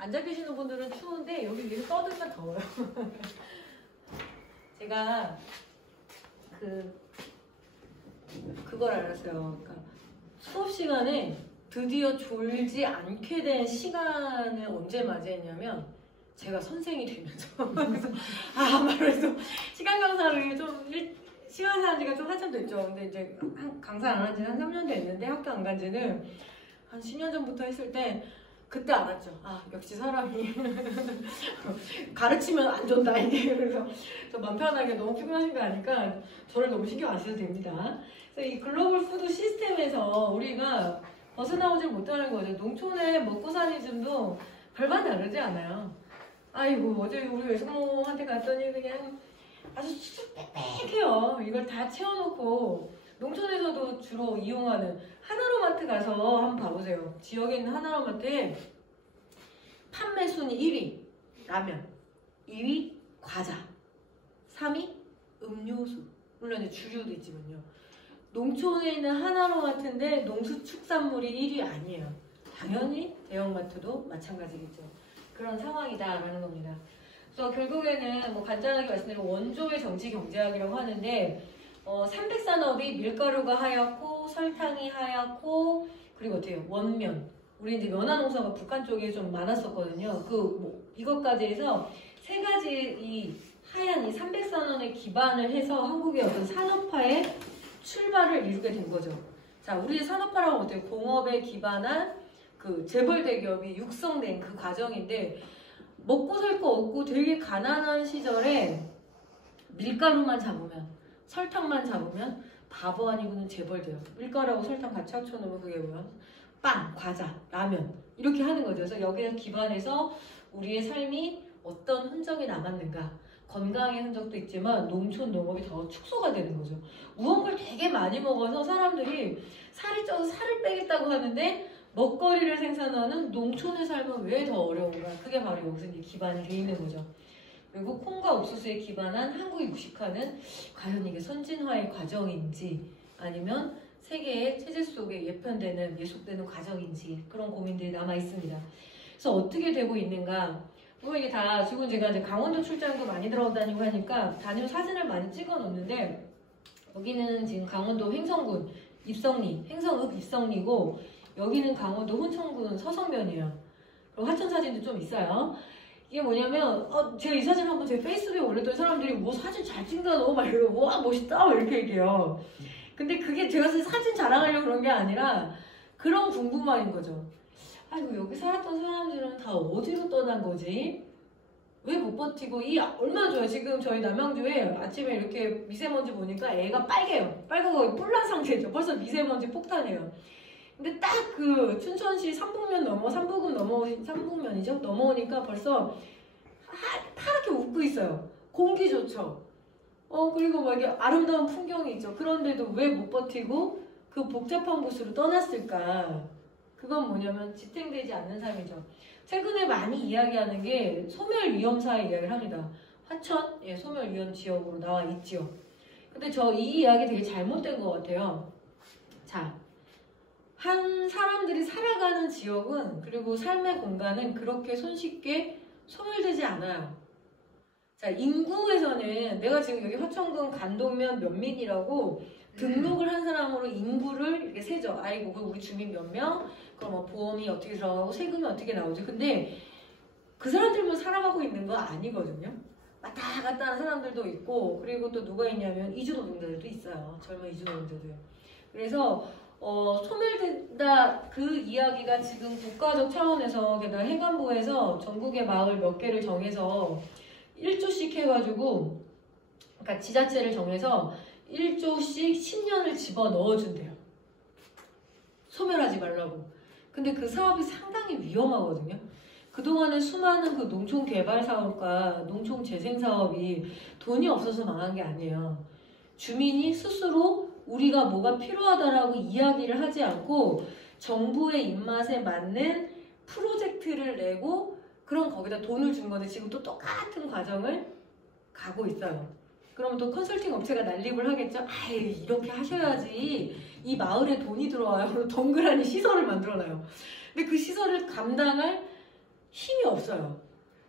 앉아 계시는 분들은 추운데 여기 위에서 떠들면 더워요. 제가 그걸 알았어요. 그러니까 수업 시간에 드디어 졸지 않게 된 시간을 언제 맞이했냐면 제가 선생이 되면서 말해서 시간 강사를 시간 산 지가 좀 한참 됐죠. 근데 이제 강사 안 한 지는 한 3년 됐는데 학교 안 간 지는 한 10년 전부터 했을 때 그때 알았죠. 역시 사람이 가르치면 안 좋다 이게. 그래서 저 맘 편하게 너무 피곤하신 거 아니까 저를 너무 신경 안 쓰셔도 됩니다. 그래서 이 글로벌 푸드 시스템에서 우리가 벗어나오질 못하는 거죠. 농촌의 먹고 사니즘도 별반 다르지 않아요. 아이고 어제 우리 외숙모한테 갔더니 그냥 아주 빽빽해요. 이걸 다 채워놓고 농촌에서도 주로 이용하는 하나로마트 가서 한번 봐보세요. 지역에 있는 하나로마트에 판매 순위 1위 라면, 2위 과자, 3위 음료수. 물론 이제 주류도 있지만요. 농촌에 있는 하나로마트인데 농수축산물이 1위 아니에요. 당연히 대형마트도 마찬가지겠죠. 그런 상황이다라는 겁니다. 그래서 결국에는 뭐 간단하게 말씀드리면 원조의 정치 경제학이라고 하는데 300산업이 밀가루가 하얗고 설탕이 하얗고 그리고 어때요? 원면. 우리 이제 면화농사가 북한 쪽에 좀 많았었거든요. 이것까지 해서 세 가지 이 하얀 이 300산업에 기반을 해서 한국의 어떤 산업화의 출발을 이루게 된 거죠. 자, 우리 산업화라고 어때요? 공업에 기반한 그 재벌 대기업이 육성된 그 과정인데 먹고 살 거 없고 되게 가난한 시절에 밀가루만 잡으면 설탕만 잡으면 바보 아니고는 재벌 돼요. 밀가루하고 설탕 같이 합쳐놓으면 그게 뭐야? 빵, 과자, 라면 이렇게 하는 거죠. 그래서 여기에 기반해서 우리의 삶이 어떤 흔적이 남았는가 건강의 흔적도 있지만 농촌 농업이 더 축소가 되는 거죠. 무언가를 되게 많이 먹어서 사람들이 살이 쪄서 살을 빼겠다고 하는데 먹거리를 생산하는 농촌의 삶은 왜 더 어려운가? 그게 바로 여기서 이제 기반이 돼 있는 거죠. 그리고 콩과 옥수수에 기반한 한국의 육식화는 과연 이게 선진화의 과정인지 아니면 세계의 체제 속에 예편되는 예속되는 과정인지 그런 고민들이 남아 있습니다. 그래서 어떻게 되고 있는가? 뭐 이게 다 지금 제가 이제 강원도 출장도 많이 들어다니고 하니까 다니는 사진을 많이 찍어 놓는데 여기는 지금 강원도 횡성군 입성리, 횡성읍 입성리고 여기는 강원도 혼천군 서성면이에요. 그리고 하천 사진도 좀 있어요. 이게 뭐냐면 제가 이 사진 한번 제 페이스북에 올렸더니 사람들이 뭐 사진 잘 찍다 너 막 이러고 와 멋있다 이렇게 얘기해요. 근데 그게 제가 사진 자랑하려고 그런 게 아니라 그런 궁금함인 거죠. 아이고 여기 살았던 사람들은 다 어디로 떠난 거지? 왜 못 버티고 얼마나 좋아요. 지금 저희 남양주에 아침에 이렇게 미세먼지 보니까 애가 빨개요. 빨갛고 뿔난 상태죠. 벌써 미세먼지 폭탄이에요. 근데 딱 그 춘천시 삼북면이죠. 넘어오니까 벌써 파랗게 웃고 있어요. 공기 좋죠. 그리고 막 이게 아름다운 풍경이 있죠. 그런데도 왜 못 버티고 그 복잡한 곳으로 떠났을까? 그건 뭐냐면 지탱되지 않는 삶이죠. 최근에 많이 이야기하는 게 소멸 위험사의 이야기를 합니다. 화천, 소멸 위험 지역으로 나와 있지요. 근데 이 이야기 되게 잘못된 것 같아요. 자, 한 사람들이 살아가는 지역은 그리고 삶의 공간은 그렇게 손쉽게 소멸되지 않아요. 자, 인구에서는 내가 지금 여기 화천군 간동면 면민이라고 등록을 한 사람으로 인구를 이렇게 세죠. 아이고, 우리 주민 몇 명? 그럼 뭐 보험이 어떻게 들어가고 세금이 어떻게 나오지? 근데 그 사람들만 살아가고 있는 거 아니거든요. 왔다 갔다 하는 사람들도 있고 그리고 또 누가 있냐면 이주노동자들도 있어요. 젊은 이주노동자들. 그래서 소멸된다 그 이야기가 지금 국가적 차원에서 게다가 해관부에서 전국의 마을 몇 개를 정해서 1조씩 해가지고 그러니까 지자체를 정해서 1조씩 10년을 집어 넣어준대요. 소멸하지 말라고. 근데 그 사업이 상당히 위험하거든요. 그동안에 수많은 그 농촌 개발 사업과 농촌 재생 사업이 돈이 없어서 망한 게 아니에요. 주민이 스스로 우리가 뭐가 필요하다라고 이야기를 하지 않고 정부의 입맛에 맞는 프로젝트를 내고 그럼 거기다 돈을 준 건데 지금 또 똑같은 과정을 가고 있어요. 그러면 또 컨설팅 업체가 난립을 하겠죠. 이렇게 하셔야지 이 마을에 돈이 들어와요. 동그라니 시설을 만들어놔요. 근데 그 시설을 감당할 힘이 없어요.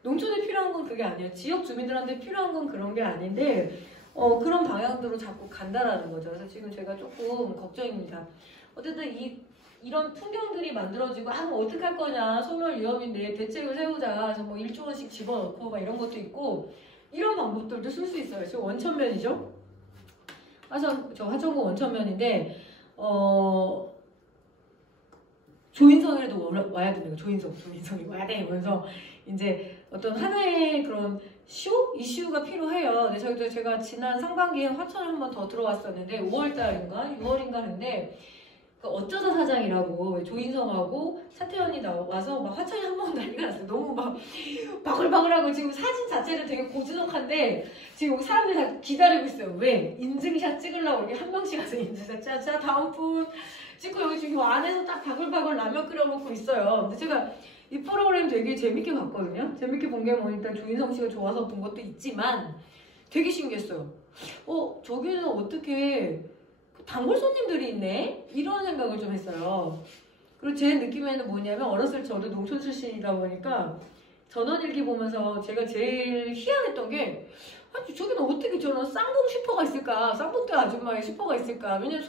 농촌에 필요한 건 그게 아니에요. 지역 주민들한테 필요한 건 그런 게 아닌데 그런 방향으로 자꾸 간다라는 거죠. 그래서 지금 제가 조금 걱정입니다. 어쨌든 이런 풍경들이 만들어지고 뭐 어떡할 거냐, 소멸 위험인데 대책을 세우자, 그래서 뭐 1조 원씩 집어넣고 막 이런 것도 있고 이런 방법들도 쓸 수 있어요. 지금 원천면이죠. 저 화천공 원천면인데 조인성이라도 와야 되는 거. 조인성이 와야 돼. 그래서 이제 어떤 하나의 그런 이슈가 필요해요. 근데 제가 지난 상반기에 화천에 한 번 더 들어왔었는데 5월달인가 6월인가 하는데 그 어쩌다 사장이라고 조인성하고 차태현이 나와서 막 화천에 한 번 난리가 났어요. 너무 막 바글바글하고 지금 사진 자체는 되게 고즈넉한데 지금 여기 사람들이 다 기다리고 있어요. 왜? 인증샷 찍으려고 이렇게 한 명씩 가서 인증샷 자 다음 분 찍고 여기 지금 안에서 딱 바글바글 라면 끓여 먹고 있어요. 근데 제가 이 프로그램 되게 재밌게 봤거든요. 재밌게 본 게 뭐 일단 조인성 씨가 좋아서 본 것도 있지만 되게 신기했어요. 저기는 어떻게 단골 손님들이 있네? 이런 생각을 좀 했어요. 그리고 제 느낌에는 뭐냐면 어렸을 때 저도 농촌 출신이다 보니까 전원일기 보면서 제가 제일 희한했던 게 아니 저기는 어떻게 저런 쌍봉 슈퍼가 있을까? 쌍봉대 아줌마의 슈퍼가 있을까? 왜냐면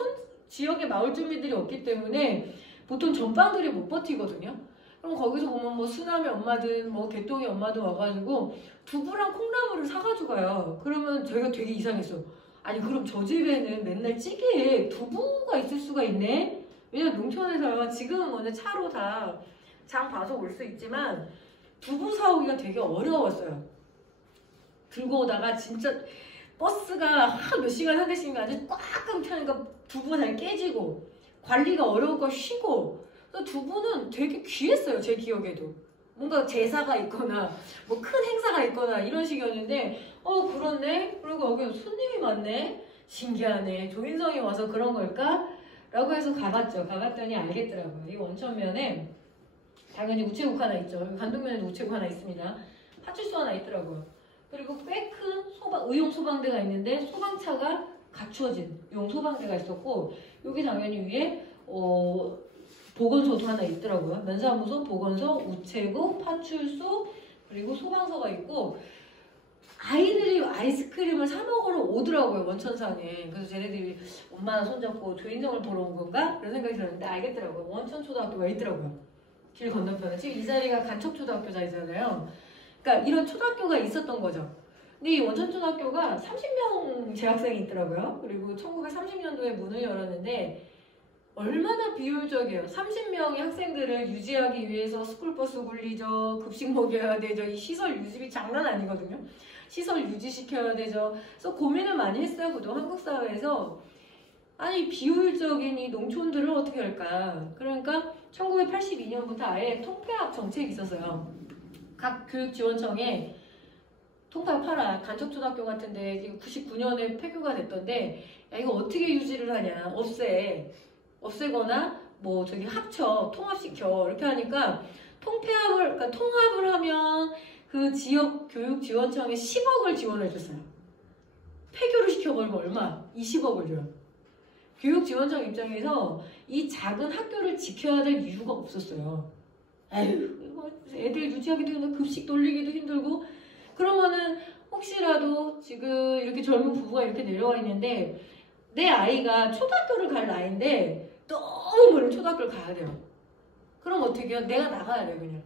지역에 마을 주민들이 없기 때문에 보통 전방들이 못 버티거든요. 그럼 거기서 보면 뭐 수남의 엄마든 뭐 개똥의 엄마든 와가지고 두부랑 콩나물을 사가지고 가요. 그러면 저희가 되게 이상했어. 아니 그럼 저 집에는 맨날 찌개에 두부가 있을 수가 있네? 왜냐면 농촌에서 지금은 뭐냐 차로 다 장 봐서 올 수 있지만 두부 사오기가 되게 어려웠어요. 들고 오다가 진짜 버스가 한 몇 시간 하겠으니까 아주 꽉꽉 차니까 두부가 잘 깨지고 관리가 어려우고 쉬고 두부는 되게 귀했어요. 제 기억에도. 뭔가 제사가 있거나 뭐 큰 행사가 있거나 이런 식이었는데 그렇네? 그리고 여기 손님이 많네? 신기하네. 조인성이 와서 그런 걸까? 라고 해서 가봤죠. 가봤더니 알겠더라고요. 이 원천면에 당연히 우체국 하나 있죠. 간동면에도 우체국 하나 있습니다. 파출소 하나 있더라고요. 그리고 꽤 큰 의용 소방대가 있는데 소방차가 갖추어진 의용 소방대가 있었고 여기 당연히 위에 보건소도 하나 있더라고요. 면사무소, 보건소, 우체국, 파출소, 그리고 소방서가 있고 아이들이 아이스크림을 사 먹으러 오더라고요. 원천상에. 그래서 쟤네들이 엄마나 손잡고 조인성을 보러 온 건가? 그런 생각이 들었는데 알겠더라고요. 원천초등학교가 있더라고요. 길 건너편에. 지금 이 자리가 간척초등학교 자리잖아요. 그러니까 이런 초등학교가 있었던 거죠. 근데 이 원천초등학교가 30명 재학생이 있더라고요. 그리고 1930년도에 문을 열었는데 얼마나 비효율적이에요. 30명의 학생들을 유지하기 위해서 스쿨버스 굴리죠. 급식 먹여야 되죠. 이 시설 유지비 장난 아니거든요. 시설 유지시켜야 되죠. 그래서 고민을 많이 했어요. 그동안 한국 사회에서. 아니 비효율적인 이 농촌들을 어떻게 할까. 그러니까 1982년부터 아예 통폐합 정책이 있었어요. 각 교육지원청에 통폐합 하라. 간척초등학교 같은데 99년에 폐교가 됐던데 야 이거 어떻게 유지를 하냐. 없애거나 뭐 저기 합쳐 통합시켜 이렇게 하니까 그러니까 통합을 하면 그 지역 교육 지원청에 10억을 지원을 줬어요. 폐교를 시켜버리면 얼마? 20억을 줘요. 교육 지원청 입장에서 이 작은 학교를 지켜야 될 이유가 없었어요. 에휴, 애들 유지하기도 힘들고 급식 돌리기도 힘들고 그러면은 혹시라도 지금 이렇게 젊은 부부가 이렇게 내려와 있는데 내 아이가 초등학교를 갈 나이인데 너무 멀은 초등학교를 가야 돼요. 그럼 어떻게 해요? 내가 나가야 돼요, 그냥.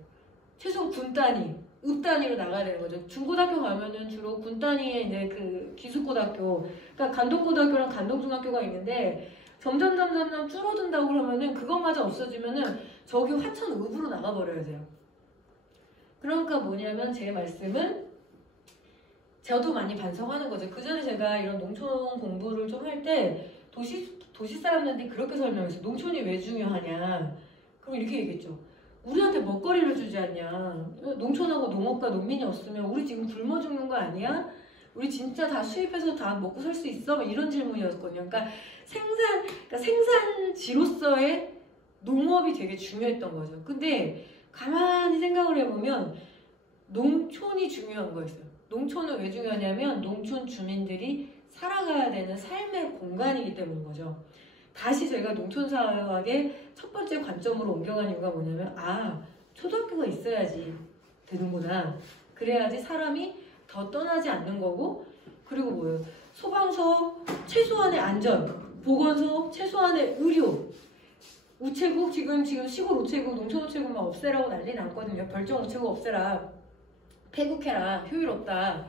최소 군 단위, 읍 단위로 나가야 되는 거죠. 중고등학교 가면은 주로 군 단위의 이제 그 기숙고등학교, 그러니까 간동고등학교랑 간동중학교가 있는데 점점 줄어든다고 그러면은 그것마저 없어지면은 저기 화천 읍으로 나가버려야 돼요. 그러니까 뭐냐면 제 말씀은 저도 많이 반성하는 거죠. 그 전에 제가 이런 농촌 공부를 좀 할 때 도시 사람들한테 그렇게 설명했어요. 농촌이 왜 중요하냐. 그럼 이렇게 얘기했죠. 우리한테 먹거리를 주지 않냐. 농촌하고 농업과 농민이 없으면 우리 지금 굶어 죽는 거 아니야? 우리 진짜 다 수입해서 다 먹고 살 수 있어? 이런 질문이었거든요. 그러니까 생산지로서의 농업이 되게 중요했던 거죠. 근데 가만히 생각을 해보면 농촌이 중요한 거였어요. 농촌은 왜 중요하냐면 농촌 주민들이 살아가야 되는 삶의 공간이기 때문인 거죠. 다시 제가 농촌사학의 첫 번째 관점으로 옮겨간 이유가 뭐냐면 초등학교가 있어야지. 되는구나. 그래야지 사람이 더 떠나지 않는 거고, 그리고 뭐예요? 소방서 최소한의 안전, 보건소 최소한의 의료, 우체국 지금 시골 우체국, 농촌 우체국 막 없애라고 난리 났거든요. 별정 우체국 없애라, 폐국해라, 효율 없다.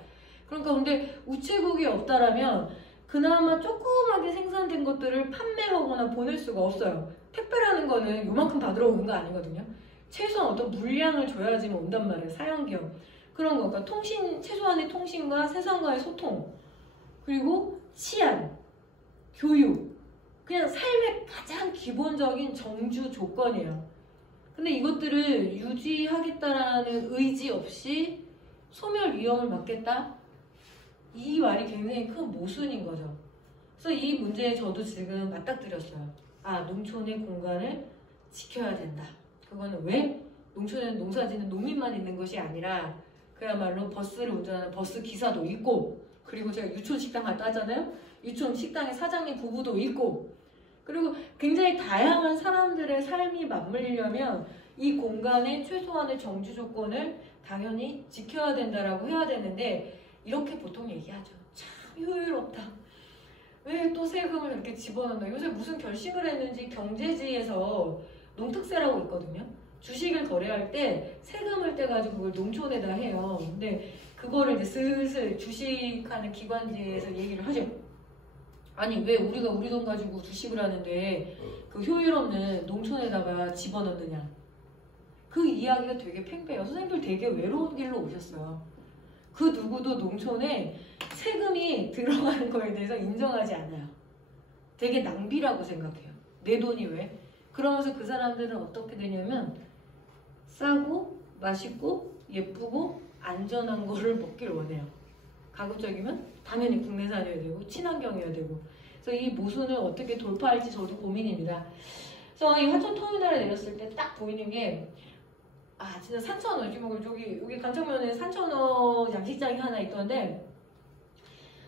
그러니까 근데 우체국이 없다라면 그나마 조그맣게 생산된 것들을 판매하거나 보낼 수가 없어요. 택배라는 거는 요만큼 받으러 오는 거 아니거든요. 최소한 어떤 물량을 줘야지 온단 말이에요. 사용기업. 그런 거. 그러니까 최소한의 통신과 세상과의 소통. 그리고 치안, 교육. 그냥 삶의 가장 기본적인 정주 조건이에요. 근데 이것들을 유지하겠다라는 의지 없이 소멸 위험을 막겠다? 이 말이 굉장히 큰 모순인 거죠. 그래서 이 문제에 저도 지금 맞닥뜨렸어요. 아, 농촌의 공간을 지켜야 된다. 그거는 왜? 농촌에는 농사짓는 농민만 있는 것이 아니라 그야말로 버스를 운전하는 버스 기사도 있고, 그리고 제가 유촌 식당 갔다 왔잖아요. 유촌 식당의 사장님 부부도 있고, 그리고 굉장히 다양한 사람들의 삶이 맞물리려면 이 공간의 최소한의 정주 조건을 당연히 지켜야 된다라고 해야 되는데, 이렇게 보통 얘기하죠. 참 효율없다. 왜 또 세금을 이렇게 집어넣나? 요새 무슨 결심을 했는지 경제지에서 농특세라고 있거든요. 주식을 거래할 때 세금을 떼가지고 그걸 농촌에다 해요. 근데 그거를 이제 슬슬 주식하는 기관지에서 얘기를 하죠. 아니 왜 우리가 우리 돈 가지고 주식을 하는데 그 효율 없는 농촌에다가 집어넣느냐. 그 이야기가 되게 팽배해요. 선생님들 되게 외로운 길로 오셨어요. 그 누구도 농촌에 세금이 들어가는 거에 대해서 인정하지 않아요. 되게 낭비라고 생각해요. 내 돈이 왜? 그러면서 그 사람들은 어떻게 되냐면 싸고 맛있고 예쁘고 안전한 거를 먹기를 원해요. 가급적이면 당연히 국내산이어야 되고 친환경이어야 되고. 그래서 이 모순을 어떻게 돌파할지 저도 고민입니다. 그래서 이 화천터미널에 내렸을 때 딱 보이는 게 진짜 산천어, 여기 강정면에 산천어 양식장이 하나 있던데,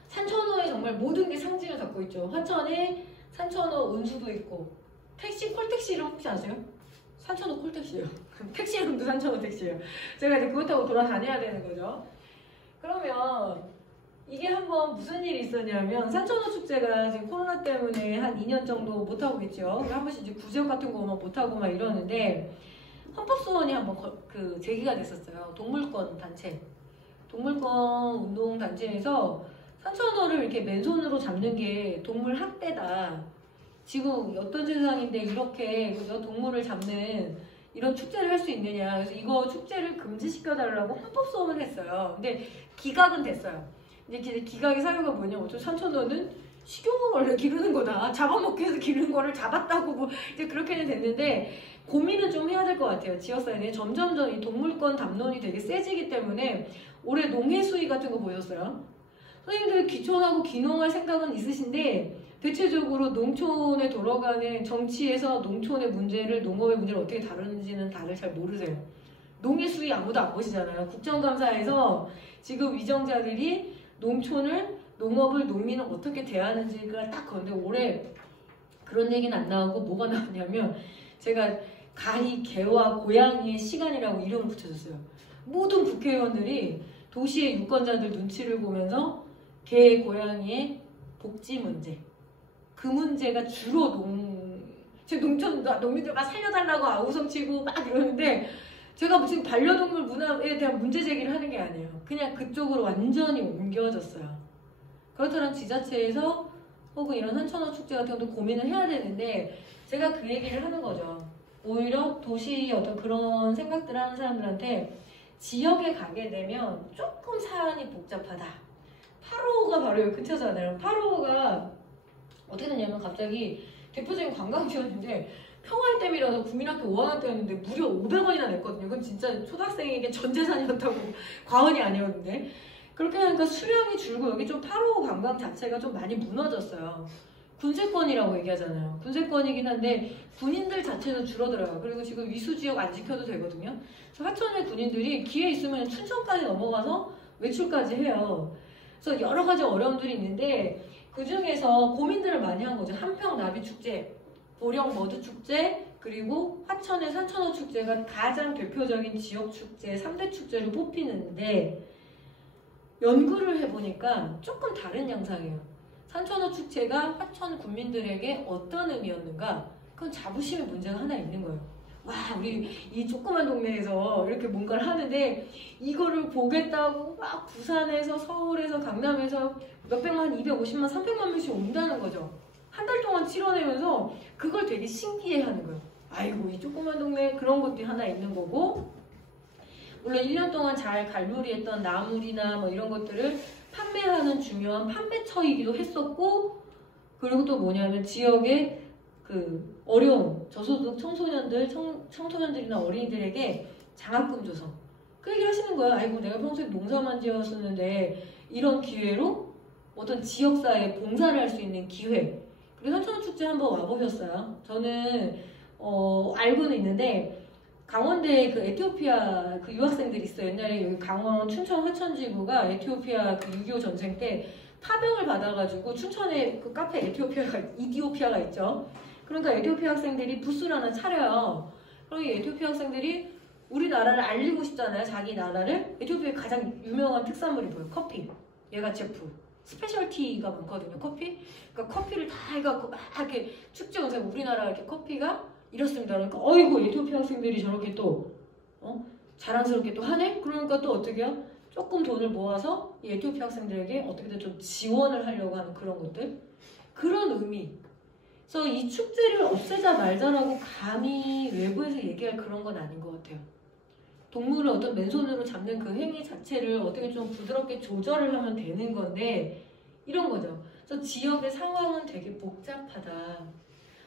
산천어에 정말 모든 게 상징을 갖고 있죠. 화천에 산천어 운수도 있고, 콜택시 이름 혹시 아세요? 산천어 콜택시예요. 택시 이름도 산천어 택시예요. 제가 이제 그거 타고 돌아다녀야 되는 거죠. 그러면 이게 한번 무슨 일이 있었냐면, 산천어 축제가 지금 코로나 때문에 한 2년 정도 못하고 있죠. 한 번씩 이제 구제역 같은 거 못하고 막 이러는데, 헌법소원이 한번 제기가 됐었어요. 동물권 단체. 동물권 운동 단체에서 산천어를 이렇게 맨손으로 잡는 게 동물 학대다. 지금 어떤 세상인데 이렇게 동물을 잡는 이런 축제를 할 수 있느냐. 그래서 이거 축제를 금지시켜달라고 헌법소원을 했어요. 근데 기각은 됐어요. 이제 기각의 사유가 뭐냐면 어차피 산천어는 식용을 원래 기르는 거다. 잡아먹기 위해서 기르는 거를 잡았다고 뭐 이제 그렇게는 됐는데, 고민은 좀 해야 될 것 같아요. 지역사회에 점점점 이 동물권 담론이 되게 세지기 때문에 올해 농해 수위 같은 거 보셨어요? 선생님들 귀촌하고 귀농할 생각은 있으신데 대체적으로 농촌에 돌아가는 정치에서 농촌의 문제를, 농업의 문제를 어떻게 다루는지는 다들 잘 모르세요. 농해 수위 아무도 안 보시잖아요. 국정감사에서 지금 위정자들이 농업을, 농민을 어떻게 대하는지가 딱 그런데 올해 그런 얘기는 안 나오고 뭐가 나오냐면, 제가 가희, 개와 고양이의 시간이라고 이름을 붙여줬어요. 모든 국회의원들이 도시의 유권자들 눈치를 보면서 개, 고양이의 복지 문제, 그 문제가 주로 농민들 막 살려달라고 아우성치고 막 이러는데, 제가 무슨 반려동물 문화에 대한 문제 제기를 하는 게 아니에요. 그냥 그쪽으로 완전히 옮겨졌어요. 그렇다면 지자체에서 혹은 이런 산천어 축제 같은 것도 고민을 해야 되는데, 제가 그 얘기를 하는 거죠. 오히려 도시 어떤 그런 생각들을 하는 사람들한테 지역에 가게 되면 조금 사안이 복잡하다. 8호가 바로 여기 근처잖아요. 8호가 어떻게 되냐면 갑자기 대표적인 관광지였는데 평화의댐이라서 국민학교 5학년 때였는데 무려 500원이나 냈거든요. 그건 진짜 초등학생에게 전 재산이었다고 과언이 아니었는데, 그렇게 하니까 수량이 줄고 여기 좀 8호 관광 자체가 좀 많이 무너졌어요. 군세권이라고 얘기하잖아요. 군세권이긴 한데 군인들 자체는 줄어들어요. 그리고 지금 위수지역 안 지켜도 되거든요. 그래서 하천의 군인들이 기회 있으면 춘천까지 넘어가서 외출까지 해요. 그래서 여러 가지 어려움들이 있는데 그 중에서 고민들을 많이 한 거죠. 한평 나비축제, 보령 머드축제, 그리고 화천의 산천어 축제가 가장 대표적인 지역 축제 3대 축제로 뽑히는데 연구를 해보니까 조금 다른 양상이에요. 산천어 축제가 화천 국민들에게 어떤 의미였는가? 그건 자부심의 문제가 하나 있는 거예요. 와, 우리 이 조그만 동네에서 이렇게 뭔가를 하는데 이거를 보겠다고 막 부산에서 서울에서 강남에서 몇백만, 250만, 300만 명씩 온다는 거죠. 한 달 동안 치러내면서 그걸 되게 신기해하는 거예요. 아이고, 이 조그만 동네에 그런 것들이 하나 있는 거고, 물론 1년 동안 잘 갈무리했던 나물이나 뭐 이런 것들을 판매하는 중요한 판매처이기도 했었고, 그리고 또 뭐냐면 지역의 그 어려운 저소득 청소년들이나 어린이들에게 장학금 줘서 그 얘기를 하시는 거야. 아이고, 내가 평소에 농사만 지었었는데 이런 기회로 어떤 지역사회에 봉사를 할 수 있는 기회. 그리고 산천어 축제 한번 와보셨어요? 저는 알고는 있는데 강원대에 그 에티오피아 그 유학생들이 있어요. 옛날에 여기 강원 춘천 화천지구가 에티오피아 그 6.25 전쟁 때 파병을 받아가지고 춘천에 그 카페 이디오피아가 있죠. 그러니까 에티오피아 학생들이 부스를 하나 차려요. 그럼 이 에티오피아 학생들이 우리나라를 알리고 싶잖아요. 자기 나라를. 에티오피아의 가장 유명한 특산물이 뭐예요? 커피. 얘가 제프. 스페셜티가 많거든요. 커피. 그러니까 커피를 다 해갖고 막 이렇게 축제 영상 우리나라 이렇게 커피가 이렇습니다. 그러니까 어이구 에티오피아 학생들이 저렇게 또 자랑스럽게 또 하네? 그러니까 또 어떻게 해요? 조금 돈을 모아서 이 에티오피아 학생들에게 어떻게든 좀 지원을 하려고 하는 그런 것들. 그런 의미. 그래서 이 축제를 없애자 말자라고 감히 외부에서 얘기할 그런 건 아닌 것 같아요. 동물을 어떤 맨손으로 잡는 그 행위 자체를 어떻게 좀 부드럽게 조절을 하면 되는 건데 이런 거죠. 그래서 지역의 상황은 되게 복잡하다.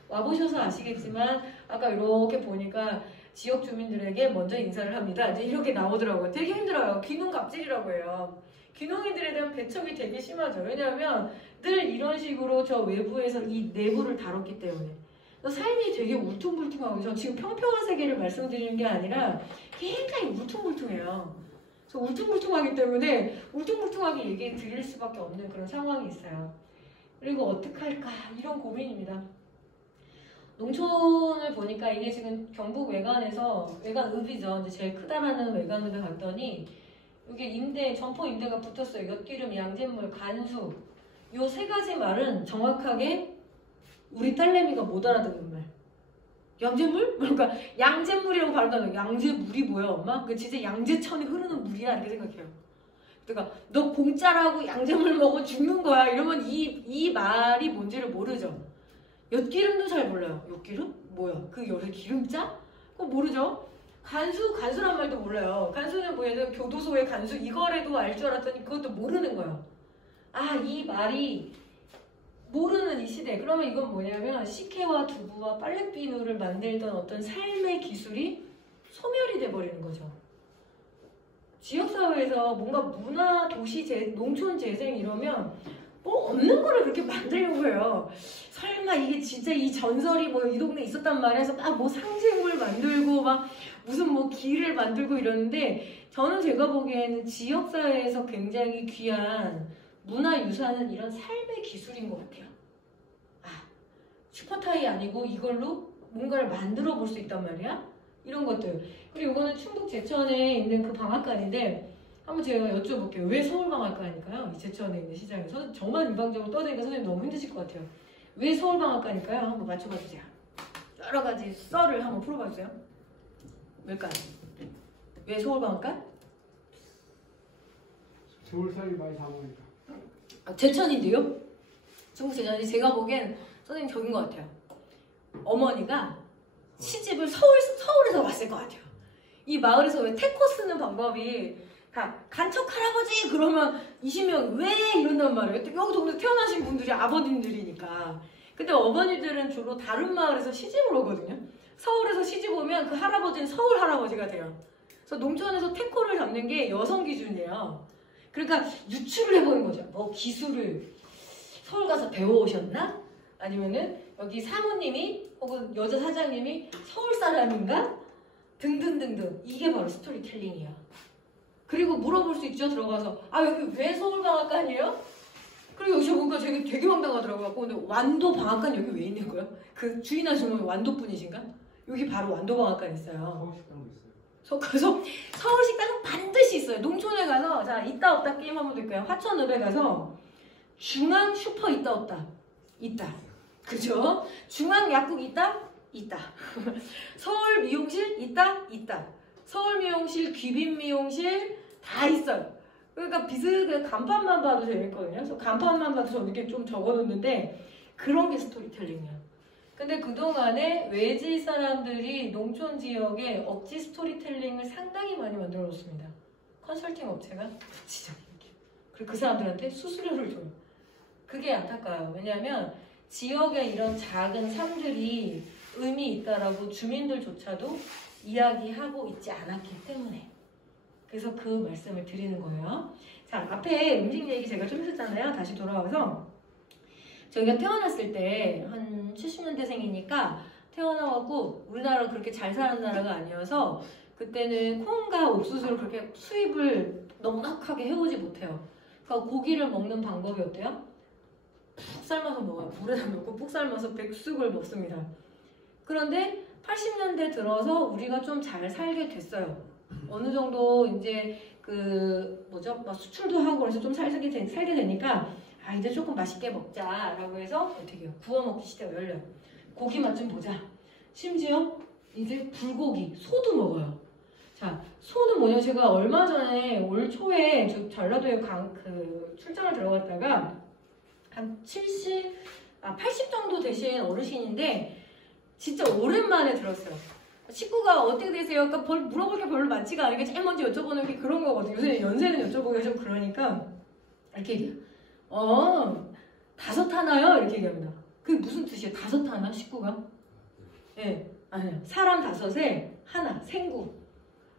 와보셔서 아시겠지만 아까 이렇게 보니까 지역 주민들에게 먼저 인사를 합니다. 이제 이렇게 나오더라고요. 되게 힘들어요. 귀농갑질이라고 해요. 귀농인들에 대한 배척이 되게 심하죠. 왜냐하면 늘 이런 식으로 저 외부에서 이 내부를 다뤘기 때문에 삶이 되게 울퉁불퉁하고 저 지금 평평한 세계를 말씀드리는 게 아니라 굉장히 울퉁불퉁해요. 그래서 울퉁불퉁하기 때문에 울퉁불퉁하게 얘기 드릴 수밖에 없는 그런 상황이 있어요. 그리고 어떡할까 이런 고민입니다. 농촌을 보니까 이게 지금 경북 외관에서 외관읍이죠. 이제 제일 크다라는 외관읍에 갔더니 이게 점포 임대가 붙었어요. 엿기름, 양잿물, 간수. 요 세 가지 말은 정확하게 우리 딸내미가 못 알아듣는 말. 양잿물? 그러니까 양잿물이라고 발음하는 양잿물이 뭐야 엄마? 그 진짜 양재천이 흐르는 물이야 이렇게 생각해요. 그러니까 너 공짜라고 양잿물 먹어 죽는 거야 이러면 이 말이 뭔지를 모르죠. 엿기름도 잘 몰라요. 엿기름? 뭐야? 그 열에 기름짜? 그거 모르죠. 간수란 말도 몰라요. 간수는 뭐예요? 교도소의 간수 이거라도 알 줄 알았더니 그것도 모르는 거예요. 아, 이 말이 모르는 이 시대. 그러면 이건 뭐냐면 식혜와 두부와 빨래비누를 만들던 어떤 삶의 기술이 소멸이 돼버리는 거죠. 지역사회에서 뭔가 문화, 도시, 농촌 재생 이러면 뭐 없는 거를 그렇게 만들려고 해요. 설마 이게 진짜 이 전설이 뭐 이 동네에 있었단 말이야. 막 뭐 상징물 만들고 막 무슨 뭐 길을 만들고 이러는데 저는 제가 보기에는 지역사회에서 굉장히 귀한 문화유산은 이런 삶의 기술인 것 같아요. 아, 슈퍼타이 아니고 이걸로 뭔가를 만들어 볼 수 있단 말이야. 이런 것들. 그리고 이거는 충북 제천에 있는 그 방앗간인데 한번 제가 여쭤볼게요. 왜 서울방앗간일까요? 이 제천에 있는 시장에서 정말 일방적으로 떠드니까 선생님 너무 힘드실 것 같아요. 왜 서울방앗간일까요? 한번 맞춰봐 주세요. 여러 가지 썰을 한번 풀어봐 주세요. 왜일까요? 왜 서울방앗간? 겨울살이 많이 잡으니까. 아, 제천인데요? 충북 제천이 제가 보기엔 선생님 저긴 것 같아요. 어머니가 시집을 서울에서 왔을 것 같아요. 이 마을에서 왜 태코 쓰는 방법이 다 간척 할아버지 그러면 20명 왜 이런단 말이에요. 여기 동네 태어나신 분들이 아버님들이니까. 근데 어머니들은 주로 다른 마을에서 시집을 오거든요. 서울에서 시집 오면 그 할아버지는 서울 할아버지가 돼요. 그래서 농촌에서 태코를 잡는 게 여성 기준이에요. 그러니까 유출을 해보는 거죠. 뭐 기술을 서울 가서 배워오셨나? 아니면은 여기 사모님이 혹은 여자 사장님이 서울 사람인가? 등등등등. 이게 바로 스토리텔링이에요. 그리고 물어볼 수 있죠. 들어가서 아 여기 왜 서울방앗간이에요? 그리고 여기 보니까 되게 황당하더라고요. 근데 완도 방앗간 여기 왜 있는 거야? 그 주인 아주머니 완도분이신가? 여기 바로 완도방앗간 있어요. 서울식당도 있어요. 그래서 서울 식당은 반드시 있어요. 농촌에 가서 자 있다 없다 게임 한번 될까요? 화천읍에 가서 중앙 슈퍼 있다 없다? 있다. 그죠? 중앙 약국 있다? 있다. 서울 미용실 있다? 있다. 서울 미용실, 귀빈 미용실 다 있어요. 그러니까 비슷한 간판만 봐도 재밌거든요. 그래서 간판만 봐도 저 이렇게 좀 적어놓는데 그런 게 스토리텔링이야. 근데 그동안에 외지 사람들이 농촌 지역에 억지 스토리텔링을 상당히 많이 만들어 놓습니다. 컨설팅 업체가 구치적인 게. 그리고 그 사람들한테 수수료를 줘요. 그게 안타까워요. 왜냐하면 지역에 이런 작은 삶들이 의미 있다라고 주민들조차도 이야기하고 있지 않았기 때문에. 그래서 그 말씀을 드리는 거예요. 자, 앞에 음식 얘기 제가 좀 했었잖아요. 다시 돌아와서 저희가 태어났을 때 한 70년대생이니까 태어나갖고 우리나라가 그렇게 잘 사는 나라가 아니어서 그때는 콩과 옥수수를 그렇게 수입을 넉넉하게 해오지 못해요. 그러니까 고기를 먹는 방법이 어때요? 푹 삶아서 먹어요. 물에다 넣고 푹 삶아서 백숙을 먹습니다. 그런데 80년대 들어서 우리가 좀 잘 살게 됐어요. 어느 정도 이제 막 수출도 하고 그래서 좀 살게 되니까 아 이제 조금 맛있게 먹자라고 해서 어떻게 해요? 구워 먹기 시대가 열려요. 고기 맛 좀 보자. 심지어 이제 불고기, 소도 먹어요. 자, 소는 뭐냐? 제가 얼마 전에 올 초에 저 전라도에 출장을 들어갔다가 한 80 정도 되신 어르신인데 진짜 오랜만에 들었어요. 식구가 어떻게 되세요? 그러니까 물어볼 게 별로 많지가 않으니까 제일 먼저 여쭤보는 게 그런 거거든요. 요새 연세는 여쭤보기가 좀 그러니까 이렇게 얘기해요. 5 하나요? 이렇게 얘기합니다. 그게 무슨 뜻이에요? 5 하나? 식구가? 네, 아니요. 사람 5에 하나, 생구.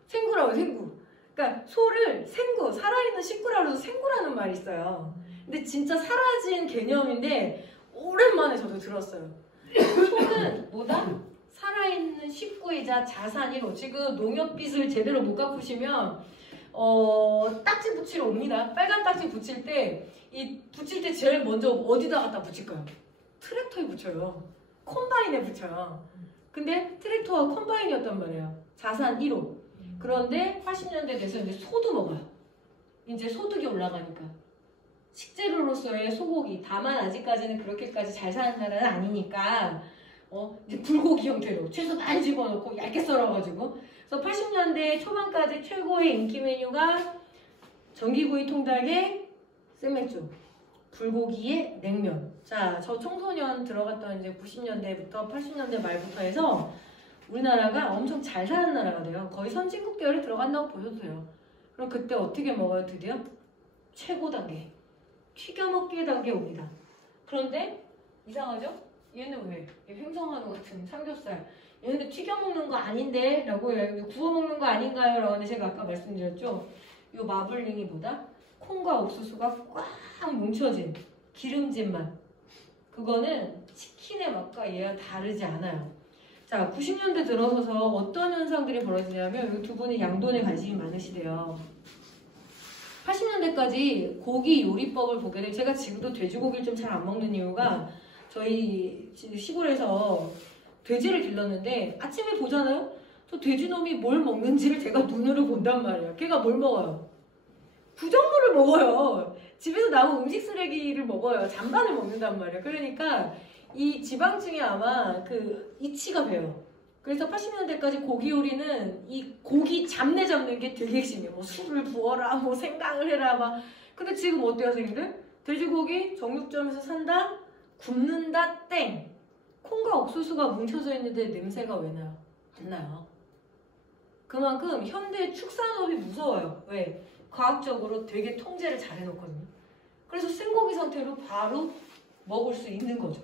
생구라고 생구. 그러니까 소를 생구, 살아있는 식구라고 해서 생구라는 말이 있어요. 근데 진짜 사라진 개념인데 오랜만에 저도 들었어요. 소는 뭐다? 살아있는 식구이자 자산이고 지금 농협빚을 제대로 못 갚으시면 딱지 붙이러 옵니다. 빨간 딱지 붙일 때 붙일 때 제일 먼저 어디다 갖다 붙일까요? 트랙터에 붙여요. 컴바인에 붙여요. 근데 트랙터와 컴바인이었단 말이에요. 자산 1호. 그런데 80년대 돼서 이제 소도 먹어요. 이제 소득이 올라가니까. 식재료로서의 소고기. 다만 아직까지는 그렇게까지 잘 사는 나라는 아니니까 이제 불고기 형태로 채소 많이 집어넣고 얇게 썰어가지고. 그래서 80년대 초반까지 최고의 인기 메뉴가 전기구이 통닭에 생맥주, 불고기에 냉면. 자, 저 청소년 들어갔던 이제 90년대부터 80년대 말부터 해서 우리나라가 엄청 잘 사는 나라가 돼요. 거의 선진국 계열에 들어간다고 보셔도 돼요. 그럼 그때 어떻게 먹어요? 드디어 최고 단계, 튀겨먹기 단계 옵니다. 그런데 이상하죠? 얘는 왜? 횡성한우 같은 삼겹살. 얘는 튀겨먹는 거 아닌데? 라고 해요. 구워먹는 거 아닌가요? 라고 하는데 제가 아까 말씀드렸죠? 이 마블링이 뭐다? 콩과 옥수수가 꽉 뭉쳐진 기름진 맛. 그거는 치킨의 맛과 얘가 다르지 않아요. 자, 90년대 들어서서 어떤 현상들이 벌어지냐면 이 두 분이 양돈에 관심이 많으시대요. 80년대까지 고기 요리법을 보게 되면 제가 지금도 돼지고기를 좀 잘 안 먹는 이유가 저희 시골에서 돼지를 길렀는데 아침에 보잖아요? 저 돼지놈이 뭘 먹는지를 제가 눈으로 본단 말이에요. 걔가 뭘 먹어요? 부정물을 먹어요. 집에서 나온 음식 쓰레기를 먹어요. 잔반을 먹는단 말이에요. 그러니까 이 지방층에 아마 이치가 배요. 그래서 80년대까지 고기 요리는 이 고기 잡내 잡는 게 되게 핵심이에요. 뭐 술을 부어라, 뭐 생강을 해라, 막. 근데 지금 어때요, 선생님들? 돼지고기 정육점에서 산다, 굽는다, 땡. 콩과 옥수수가 뭉쳐져 있는데 냄새가 왜 나요? 안 나요. 그만큼 현대 축산업이 무서워요. 왜? 과학적으로 되게 통제를 잘 해놓거든요. 그래서 생고기 상태로 바로 먹을 수 있는 거죠.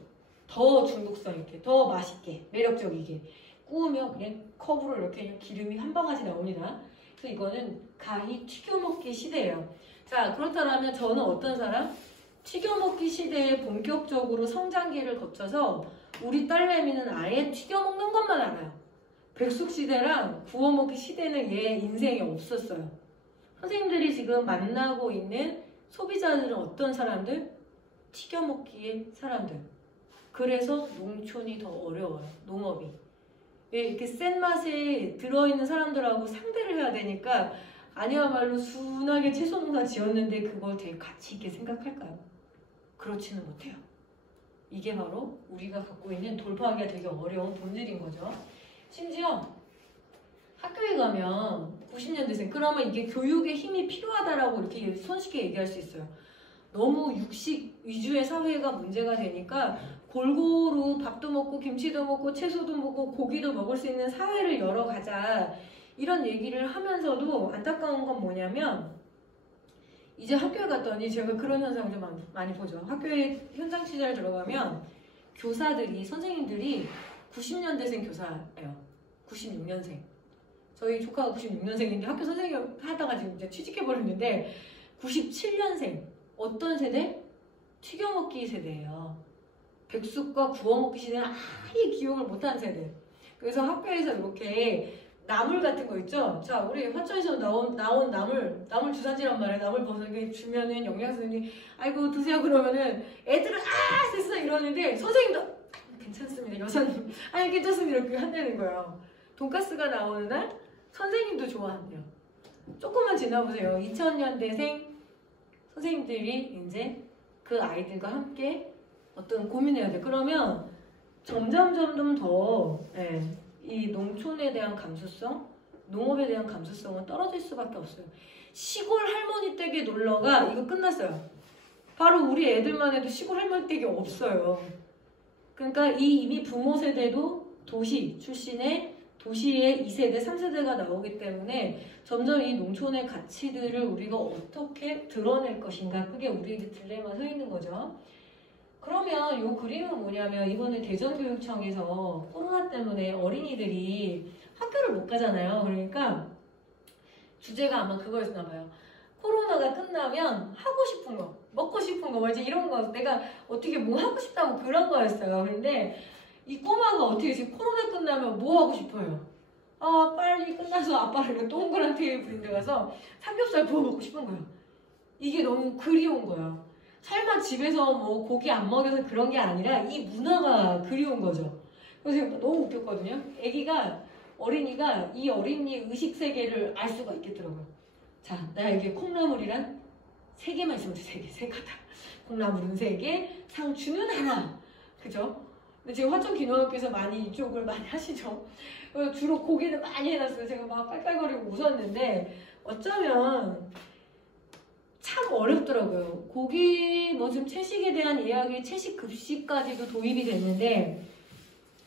더 중독성 있게, 더 맛있게, 매력적이게 구우면 그냥 컵으로 이렇게 그냥 기름이 한 바가지 나옵니다. 그래서 이거는 가히 튀겨먹기 시대예요. 자, 그렇다면 저는 어떤 사람? 튀겨먹기 시대에 본격적으로 성장기를 거쳐서 우리 딸내미는 아예 튀겨먹는 것만 알아요. 백숙 시대랑 구워먹기 시대는 얘 인생에 없었어요. 선생님들이 지금 만나고 있는 소비자들은 어떤 사람들? 튀겨먹기의 사람들. 그래서 농촌이 더 어려워요. 농업이. 이렇게 센 맛에 들어있는 사람들하고 상대를 해야 되니까 아니야말로 순하게 채소 농사 지었는데 그걸 되게 가치 있게 생각할까요? 그렇지는 못해요. 이게 바로 우리가 갖고 있는 돌파하기가 되게 어려운 본질인 거죠. 심지어 학교에 가면 90년대생 그러면 이게 교육의 힘이 필요하다라고 이렇게 손쉽게 얘기할 수 있어요. 너무 육식 위주의 사회가 문제가 되니까 골고루 밥도 먹고 김치도 먹고 채소도 먹고 고기도 먹을 수 있는 사회를 열어가자 이런 얘기를 하면서도 안타까운 건 뭐냐면 이제 학교에 갔더니 제가 그런 현상을 좀 많이 보죠. 학교에 현장 취재를 들어가면 교사들이 선생님들이 90년대생 교사예요. 96년생. 저희 조카가 96년생인데 학교 선생님 하다가 지금 이제 취직해버렸는데 97년생. 어떤 세대? 튀겨먹기 세대예요. 백숙과 구워먹기 시대는 아예 기억을 못하는 세대. 그래서 학교에서 이렇게 나물 같은 거 있죠? 자, 우리 화천에서 나온 나물 주산지란 말이에요. 나물 버섯을 주면은 영양선생님이 아이고 드세요 그러면은 애들은 아 됐어 이러는데 선생님도 괜찮습니다. 여사님 아니 괜찮습니다 이렇게 한다는 거예요. 돈가스가 나오는 날 선생님도 좋아한대요. 조금만 지나보세요. 2000년대생 선생님들이 이제 그 아이들과 함께 어떤 고민해야 돼. 그러면 점점 더 이 농촌에 대한 감수성, 농업에 대한 감수성은 떨어질 수밖에 없어요. 시골 할머니 댁에 놀러가 이거 끝났어요. 바로 우리 애들만 해도 시골 할머니 댁이 없어요. 그러니까 이미 부모 세대도 도시 출신의 도시의 2세대, 3세대가 나오기 때문에 점점 이 농촌의 가치들을 우리가 어떻게 드러낼 것인가 그게 우리의 딜레마에 서 있는 거죠. 그러면 이 그림은 뭐냐면 이번에 대전교육청에서 코로나 때문에 어린이들이 학교를 못 가잖아요. 그러니까 주제가 아마 그거였나 봐요. 코로나가 끝나면 하고 싶은 거, 먹고 싶은 거, 이제 이런 거 내가 어떻게 뭐 하고 싶다고 그런 거였어요. 근데 이 꼬마가 어떻게 지금 코로나 끝나면 뭐 하고 싶어요? 아 빨리 끝나서 아빠랑 동그란 테이블 데 가서 삼겹살 구워 먹고 싶은 거예요. 이게 너무 그리운 거야. 설마 집에서 뭐 고기 안 먹여서 그런 게 아니라 이 문화가 그리운 거죠. 그래서 너무 웃겼거든요. 어린이가 이 어린이 의식 세계를 알 수가 있겠더라고요. 자, 나에게 콩나물이란 3개만 있으면 돼. 3개. 콩나물은 3개, 상추는 하나. 그죠? 근데 지금 화천기농학교에서 많이 이쪽을 많이 하시죠. 주로 고기는 많이 해놨어요. 제가 막 깔깔거리고 웃었는데 어쩌면 참 어렵더라고요. 고기 뭐 지금 채식에 대한 이야기, 채식 급식까지도 도입이 됐는데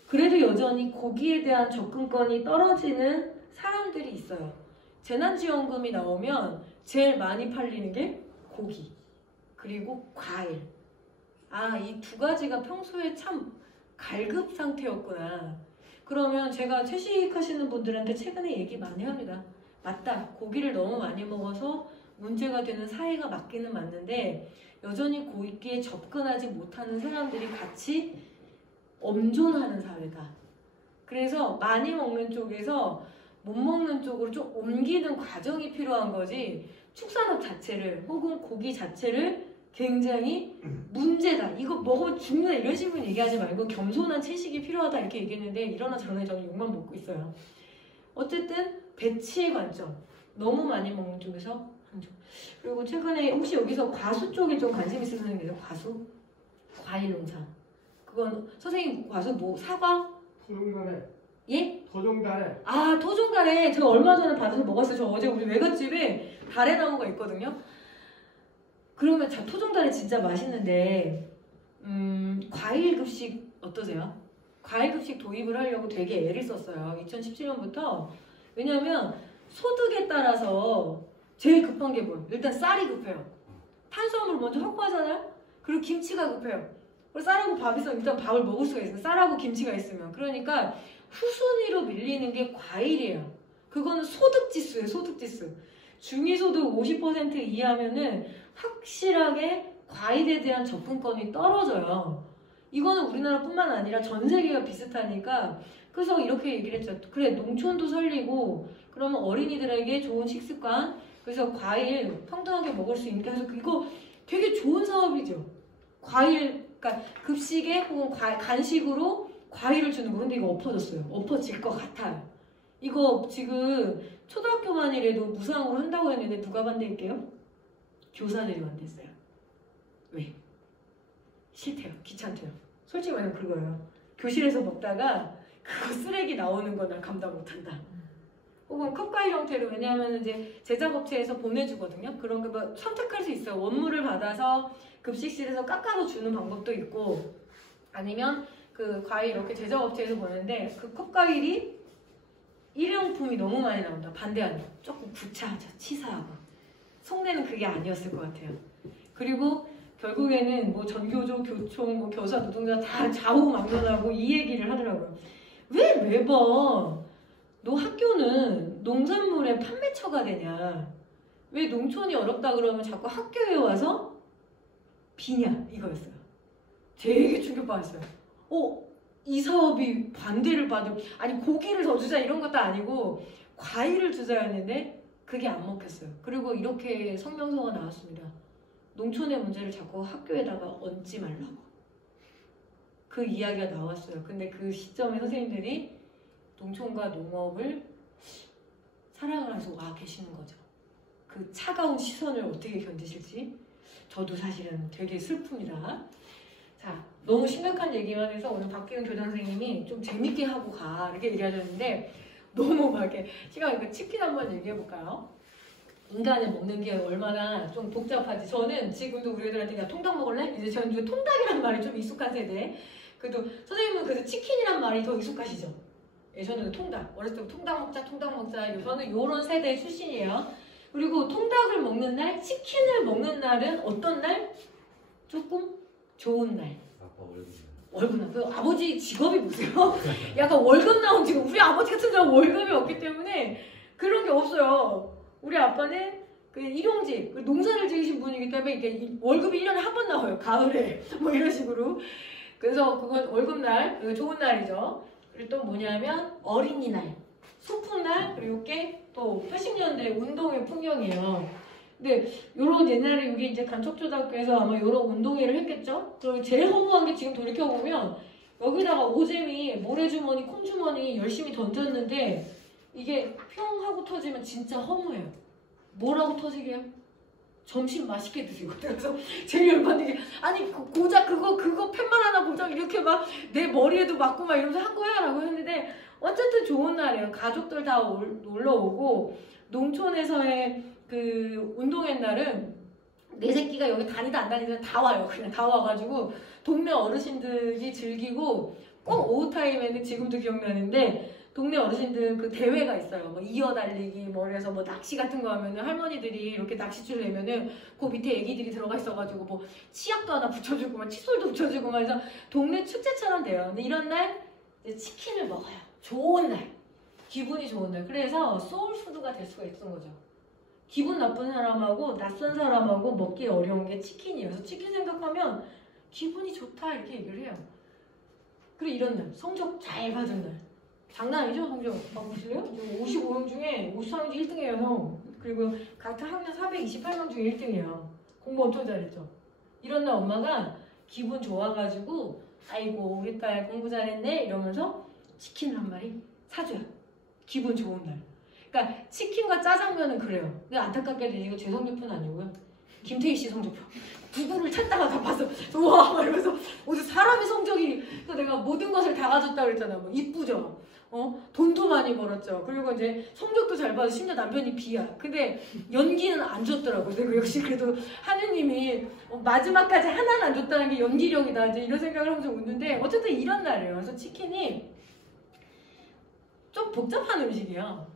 그래도 여전히 고기에 대한 접근권이 떨어지는 사람들이 있어요. 재난지원금이 나오면 제일 많이 팔리는 게 고기 그리고 과일. 아, 이 2가지가 평소에 참 갈급 상태였구나. 그러면 제가 채식하시는 분들한테 최근에 얘기 많이 합니다. 맞다. 고기를 너무 많이 먹어서 문제가 되는 사회가 맞기는 맞는데 여전히 고기에 접근하지 못하는 사람들이 같이 엄존하는 사회다. 그래서 많이 먹는 쪽에서 못 먹는 쪽으로 좀 옮기는 과정이 필요한 거지 축산업 자체를 혹은 고기 자체를 굉장히 문제다. 이거 먹으면 죽는다. 이런 식으로 얘기하지 말고 겸손한 채식이 필요하다 이렇게 얘기했는데 이러나 저러나 저는 욕만 먹고 있어요. 어쨌든 배치의 관점. 너무 많이 먹는 쪽에서 한 쪽. 그리고 최근에 혹시 여기서 과수 쪽에 좀 관심 있으신 선생님 계세요? 과수? 과일 농사. 그건 선생님 과수 뭐 사과? 토종달래. 예? 토종달래. 아 토종달래. 제가 얼마 전에 받아서 먹었어요. 저 어제 우리 외갓집에 달래나무가 있거든요. 그러면 자 토종달래 진짜 맛있는데 과일 급식 어떠세요? 과일 급식 도입을 하려고 되게 애를 썼어요. 2017년부터. 왜냐하면 소득에 따라서 제일 급한 게 뭐예요? 일단 쌀이 급해요. 탄수화물 먼저 확보하잖아요. 그리고 김치가 급해요. 그리고 쌀하고 밥이 있으면 일단 밥을 먹을 수가 있어요. 쌀하고 김치가 있으면. 그러니까 후순위로 밀리는 게 과일이에요. 그거는 소득지수예요. 소득지수. 중위소득 50% 이하면은 확실하게 과일에 대한 접근권이 떨어져요. 이거는 우리나라뿐만 아니라 전 세계가 비슷하니까 그래서 이렇게 얘기를 했죠. 그래 농촌도 살리고 그러면 어린이들에게 좋은 식습관 그래서 과일 평등하게 먹을 수 있게 해서 이거 되게 좋은 사업이죠. 과일 그러니까 급식에 혹은 간식으로 과일을 주는 거. 근데 이거 엎어졌어요. 엎어질 것 같아요. 이거 지금 초등학교만이라도 무상으로 한다고 했는데 누가 반대할게요? 교사들이 반대했어요. 왜? 싫대요. 귀찮대요. 솔직히 말하면 그거예요. 교실에서 먹다가 그거 쓰레기 나오는 거 나 감당 못한다. 혹은 컵과일 형태로, 왜냐하면 이제 제작업체에서 보내주거든요. 그런 거 뭐 선택할 수 있어요. 원물을 받아서 급식실에서 깎아서 주는 방법도 있고, 아니면 그 과일 이렇게 제작업체에서 보내는데 그 컵과일이 일회용품이 너무 많이 나온다. 반대하는 조금 구차하죠. 치사하고. 속내는 그게 아니었을 것 같아요. 그리고 결국에는 뭐 전교조, 교총, 뭐 교사, 노동자 다 좌우망론하고 이 얘기를 하더라고요. 왜 매번 너 학교는 농산물의 판매처가 되냐? 왜 농촌이 어렵다 그러면 자꾸 학교에 와서 비냐? 이거였어요. 되게 충격받았어요. 이 사업이 반대를 받을, 아니 고기를 더 주자 이런 것도 아니고 과일을 주자 했는데 그게 안 먹혔어요. 그리고 이렇게 성명서가 나왔습니다. 농촌의 문제를 자꾸 학교에다가 얹지 말라고. 그 이야기가 나왔어요. 근데 그 시점에 선생님들이 농촌과 농업을 사랑을 해서 와 계시는 거죠. 그 차가운 시선을 어떻게 견디실지 저도 사실은 되게 슬픕니다. 자, 너무 심각한 얘기만 해서 오늘 박기훈 교장 선생님이 좀 재밌게 하고 가 이렇게 얘기하셨는데 너무 막 이렇게 시간, 그 치킨 한번 얘기해 볼까요? 인간이 먹는 게 얼마나 좀 복잡하지. 저는 지금도 우리 애들한테 야 통닭 먹을래? 이제 저는 이제 통닭이란 말이 좀 익숙한 세대. 그래도 선생님은 그래서 치킨이란 말이 더 익숙하시죠? 예, 저는 통닭. 어렸을 때 통닭 먹자, 통닭 먹자. 저는 요런 세대 출신이에요. 그리고 통닭을 먹는 날, 치킨을 먹는 날은 어떤 날? 조금 좋은 날. 아빠 월급날. 월급날. 그 아버지 직업이 보세요. 약간 월급 나온 직업. 우리 아버지 같은 경우 월급이 없기 때문에 그런 게 없어요. 우리 아빠는 그 일용직, 농사를 지으신 분이기 때문에 이게 월급이 1년에 한 번 나와요. 가을에. 뭐 이런 식으로. 그래서 그건 월급날, 좋은 날이죠. 그리고 또 뭐냐면 어린이날, 소풍날, 그리고 이게 또 80년대 운동회 풍경이에요. 근데 요런 옛날에 여기 이제 간척초등학교에서 아마 요런 운동회를 했겠죠? 그리고 제일 허무한 게 지금 돌이켜보면 여기다가 오재미, 모래주머니, 콩주머니 열심히 던졌는데 이게 평 하고 터지면 진짜 허무해요. 뭐라고 터지게요? 점심 맛있게 드시고. 그래서 제일 열받는 게 아니 고작 그거 펜만 하나 보자 이렇게 막 내 머리에도 맞고 막 이러면서 한 거야 라고 했는데 어쨌든 좋은 날이에요. 가족들 다 놀러 오고 농촌에서의 그 운동회 날은 내 새끼가 여기 다니다 안 다니든 다 와요. 그냥 다 와가지고 동네 어르신들이 즐기고 꼭 오후 타임에는 지금도 기억나는데 동네 어르신들 그 대회가 있어요. 뭐 이어달리기, 뭐 그래서 뭐 낚시 같은 거 하면은 할머니들이 이렇게 낚시줄 내면은 그 밑에 애기들이 들어가 있어가지고 뭐 치약도 하나 붙여주고 막 칫솔도 붙여주고 막 해서 동네 축제처럼 돼요. 근데 이런 날 이제 치킨을 먹어요. 좋은 날, 기분이 좋은 날. 그래서 소울푸드가 될 수가 있는 거죠. 기분 나쁜 사람하고 낯선 사람하고 먹기 어려운 게 치킨이에요. 그래서 치킨 생각하면 기분이 좋다 이렇게 얘기를 해요. 그리고 이런 날, 성적 잘 받은 날. 장난 아니죠, 성적? 보실래요? 55명 중에 53명 중에 1등이에요, 형. 그리고 각 학년 428명 중에 1등이에요. 공부 엄청 잘했죠. 이런 날 엄마가 기분 좋아가지고 아이고 우리 딸 공부 잘했네 이러면서 치킨 한 마리 사줘요. 기분 좋은 날. 그러니까 치킨과 짜장면은 그래요. 근데 안타깝게도 이거 제 성적표는 아니고요. 김태희 씨 성적표. 누구를 찾다가 다 봤어. 우와 막 이러면서 어제 사람의 성적이. 그래서 내가 모든 것을 다 가졌다 그랬잖아. 뭐 이쁘죠. 돈도 많이 벌었죠. 그리고 이제 성적도 잘 받아. 심지어 남편이 B야. 근데 연기는 안 줬더라고요. 그리고 역시 그래도 하느님이 마지막까지 하나는 안 줬다는 게 연기력이다. 이제 이런 생각을 하면서 웃는데 어쨌든 이런 날이에요. 그래서 치킨이 좀 복잡한 음식이야.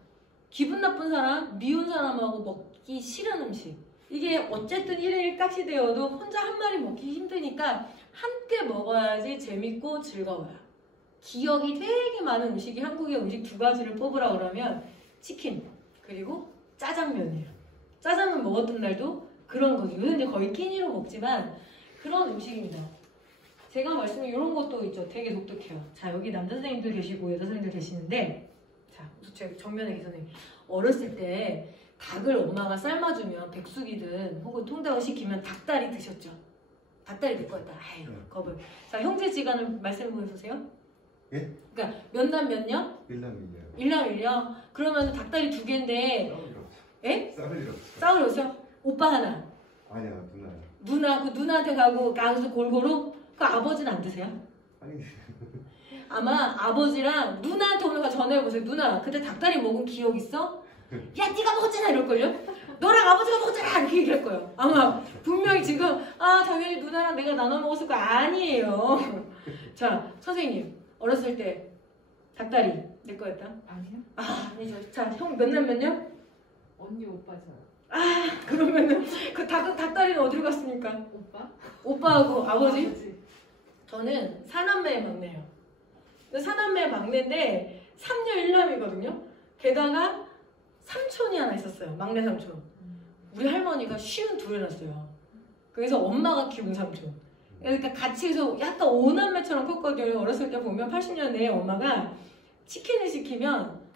기분 나쁜 사람, 미운 사람하고 먹기 싫은 음식. 이게 어쨌든 1일 깍시 되어도 혼자 한 마리 먹기 힘드니까 함께 먹어야지 재밌고 즐거워요. 기억이 되게 많은 음식이 한국의 음식 두 가지를 뽑으라 그러면 치킨 그리고 짜장면이에요. 짜장면 먹었던 날도 그런 거죠. 요새 이제 거의 끼니로 먹지만 그런 음식입니다. 제가 말씀드린 이런 것도 있죠. 되게 독특해요. 자, 여기 남자 선생님들 계시고 여자 선생님들 계시는데 자, 제 정면에 계세요. 어렸을 때 닭을 엄마가 삶아주면 백숙이든 혹은 통닭을 시키면 닭다리 드셨죠? 닭다리 될 거였다. 아유, 겁을. 자, 형제지간을 말씀해 보세요. 예? 그러니까 몇 남 몇 녀? 일남이요. 일남 일녀. 그러면 닭다리 2개인데 싸울 일 없어. 예? 싸울 일 없어. 싸울 없어요? 오빠 하나. 아니야 누나. 누나 그 누나한테 가서 골고루 그 아버지는 안 드세요? 아니 아마 아버지랑 누나한테 오늘 가 전화해보세요. 누나 그때 닭다리 먹은 기억 있어? 야 네가 먹었잖아 이럴걸요? 너랑 아버지가 먹었잖아 이렇게 얘기할 거예요. 아마 분명히 지금 당연히 누나랑 내가 나눠 먹었을 거 아니에요. 자 선생님 어렸을 때 닭다리 내 거였다? 아니요. 아니죠. 자 형 몇 남 몇 녀? 언니 오빠 저요. 그러면은 그 닭다리는 어디로 갔습니까? 오빠? 오빠하고 아버지? 저는 사남매의 막내예요. 사남매의 막내인데 3녀 1남이거든요. 게다가 삼촌이 하나 있었어요. 막내 삼촌. 우리 할머니가 52을 낳았어요. 그래서 엄마가 키운 삼촌. 그러니까 같이 해서 약간 오남매처럼 컸거든요. 어렸을 때 보면 80년대에 엄마가 치킨을 시키면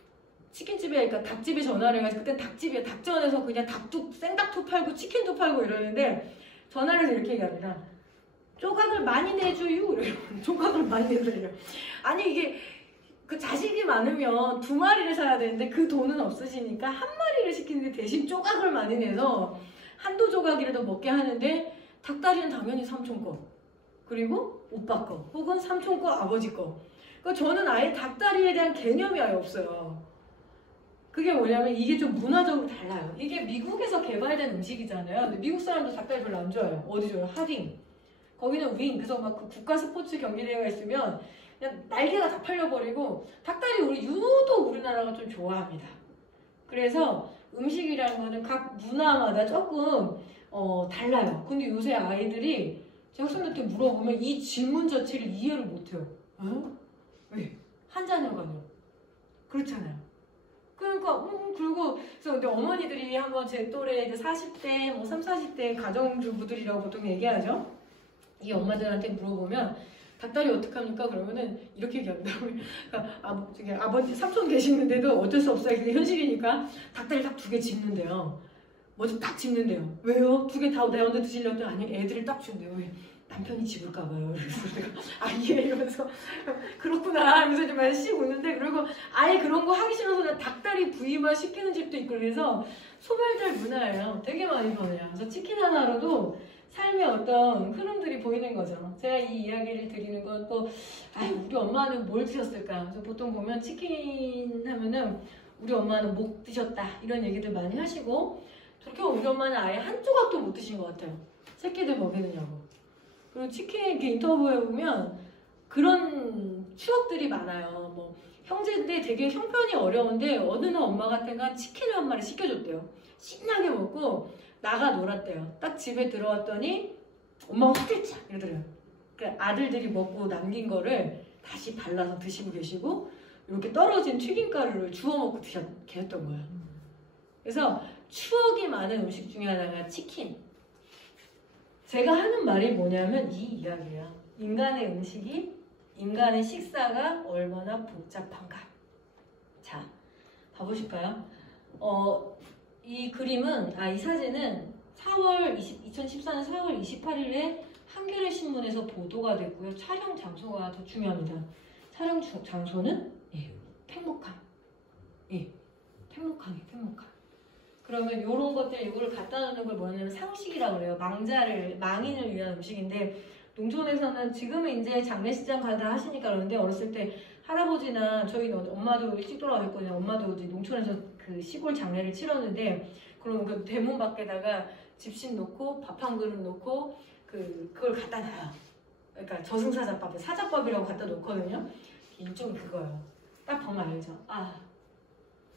치킨집에 그러니까 닭집에 전화를 해가지고 그땐 닭집이야. 닭전에서 그냥 생닭도 팔고 치킨도 팔고 이러는데 전화를 해서 이렇게 얘기합니다. 조각을 많이 내줘요. 이래요. 조각을 많이 내줘요. 아니 이게 그 자식이 많으면 2마리를 사야 되는데 그 돈은 없으시니까 1마리를 시키는데 대신 조각을 많이 내서 한두 조각이라도 먹게 하는데 닭다리는 당연히 삼촌 거 그리고 오빠 거 혹은 삼촌 거 아버지 거. 그러니까 저는 아예 닭다리에 대한 개념이 아예 없어요. 그게 뭐냐면 이게 좀 문화적으로 달라요. 이게 미국에서 개발된 음식이잖아요. 근데 미국 사람도 닭다리 별로 안 좋아해요. 어디 좋아해요? 하딩. 거기는 윙. 그래서 막 그 국가 스포츠 경기대회가 있으면 그냥 날개가 다 팔려버리고 닭다리 유독 우리나라가 좀 좋아합니다. 그래서 음식이라는 거는 각 문화마다 조금 달라요. 근데 요새 아이들이 제 학생들한테 물어보면 이 질문 자체를 이해를 못해요. 왜? 한 자녀가요. 그렇잖아요. 그러니까 그리고 그래서 근데 어머니들이 한번 제 또래 이제 40대 뭐 30, 40대 가정주부들이라고 보통 얘기하죠. 이 엄마들한테 물어보면 닭다리 어떡합니까? 그러면은 이렇게 얘기합니다. 그러니까 아버지 삼촌 계시는데도 어쩔 수 없어요. 그게 현실이니까 닭다리 딱 2개 집는데요. 먼저 딱 집는데요. 왜요? 2개 다 내 혼자 드시려고 했더니 아니 애들을 딱 준대요. 왜? 남편이 집을까 봐요. 그래서 내가 예 이러면서 그렇구나 하면서 좀 많이 씩 웃는데 그리고 아예 그런 거 하기 싫어서 그냥 닭다리 부위만 시키는 집도 있고 그래서 소멸될 문화예요. 되게 많이 변해요. 그래서 치킨 하나로도 삶의 어떤 흐름들이 보이는 거죠. 제가 이 이야기를 드리는 건 또 우리 엄마는 뭘 드셨을까? 그래서 보통 보면 치킨 하면은 우리 엄마는 목 드셨다 이런 얘기들 많이 하시고 저렇게 우리 엄마는 아예 한 조각도 못 드신 것 같아요. 새끼들 먹이느냐고. 그리고 치킨 이렇게 인터뷰해 보면 그런 추억들이 많아요. 뭐 형제인데 되게 형편이 어려운데 어느 날 엄마 같은 건 치킨을 한 마리 시켜줬대요. 신나게 먹고 나가 놀았대요. 딱 집에 들어왔더니 엄마가 화들짝 이러더래요. 그러니까 아들들이 먹고 남긴 거를 다시 발라서 드시고 계시고 이렇게 떨어진 튀김가루를 주워 먹고 계셨던 거예요. 그래서 추억이 많은 음식 중에 하나가 치킨. 제가 하는 말이 뭐냐면 이 이야기예요. 인간의 음식이 인간의 식사가 얼마나 복잡한가. 자, 봐보실까요? 이 그림은 이 사진은 2014년 4월 28일에 한겨레 신문에서 보도가 됐고요. 촬영 장소가 더 중요합니다. 촬영 장소는 팽목항. 팽목항이에요. 팽목항. 그러면 이런 것들 이거를 갖다 놓는 걸 뭐냐면 상식이라고 그래요. 망인을 위한 음식인데 농촌에서는 지금은 이제 장례식장 가다 하시니까 그러는데 어렸을 때 할아버지나 저희 엄마도 일찍 돌아가셨거든요. 엄마도 이제 농촌에서 그 시골 장례를 치렀는데 그럼 그 대문 밖에다가 집신 놓고 밥 한 그릇 놓고 그걸 갖다 놔요. 그러니까 저승사자밥, 사자밥이라고 갖다 놓거든요. 일종의 그거예요. 딱 보면 알죠.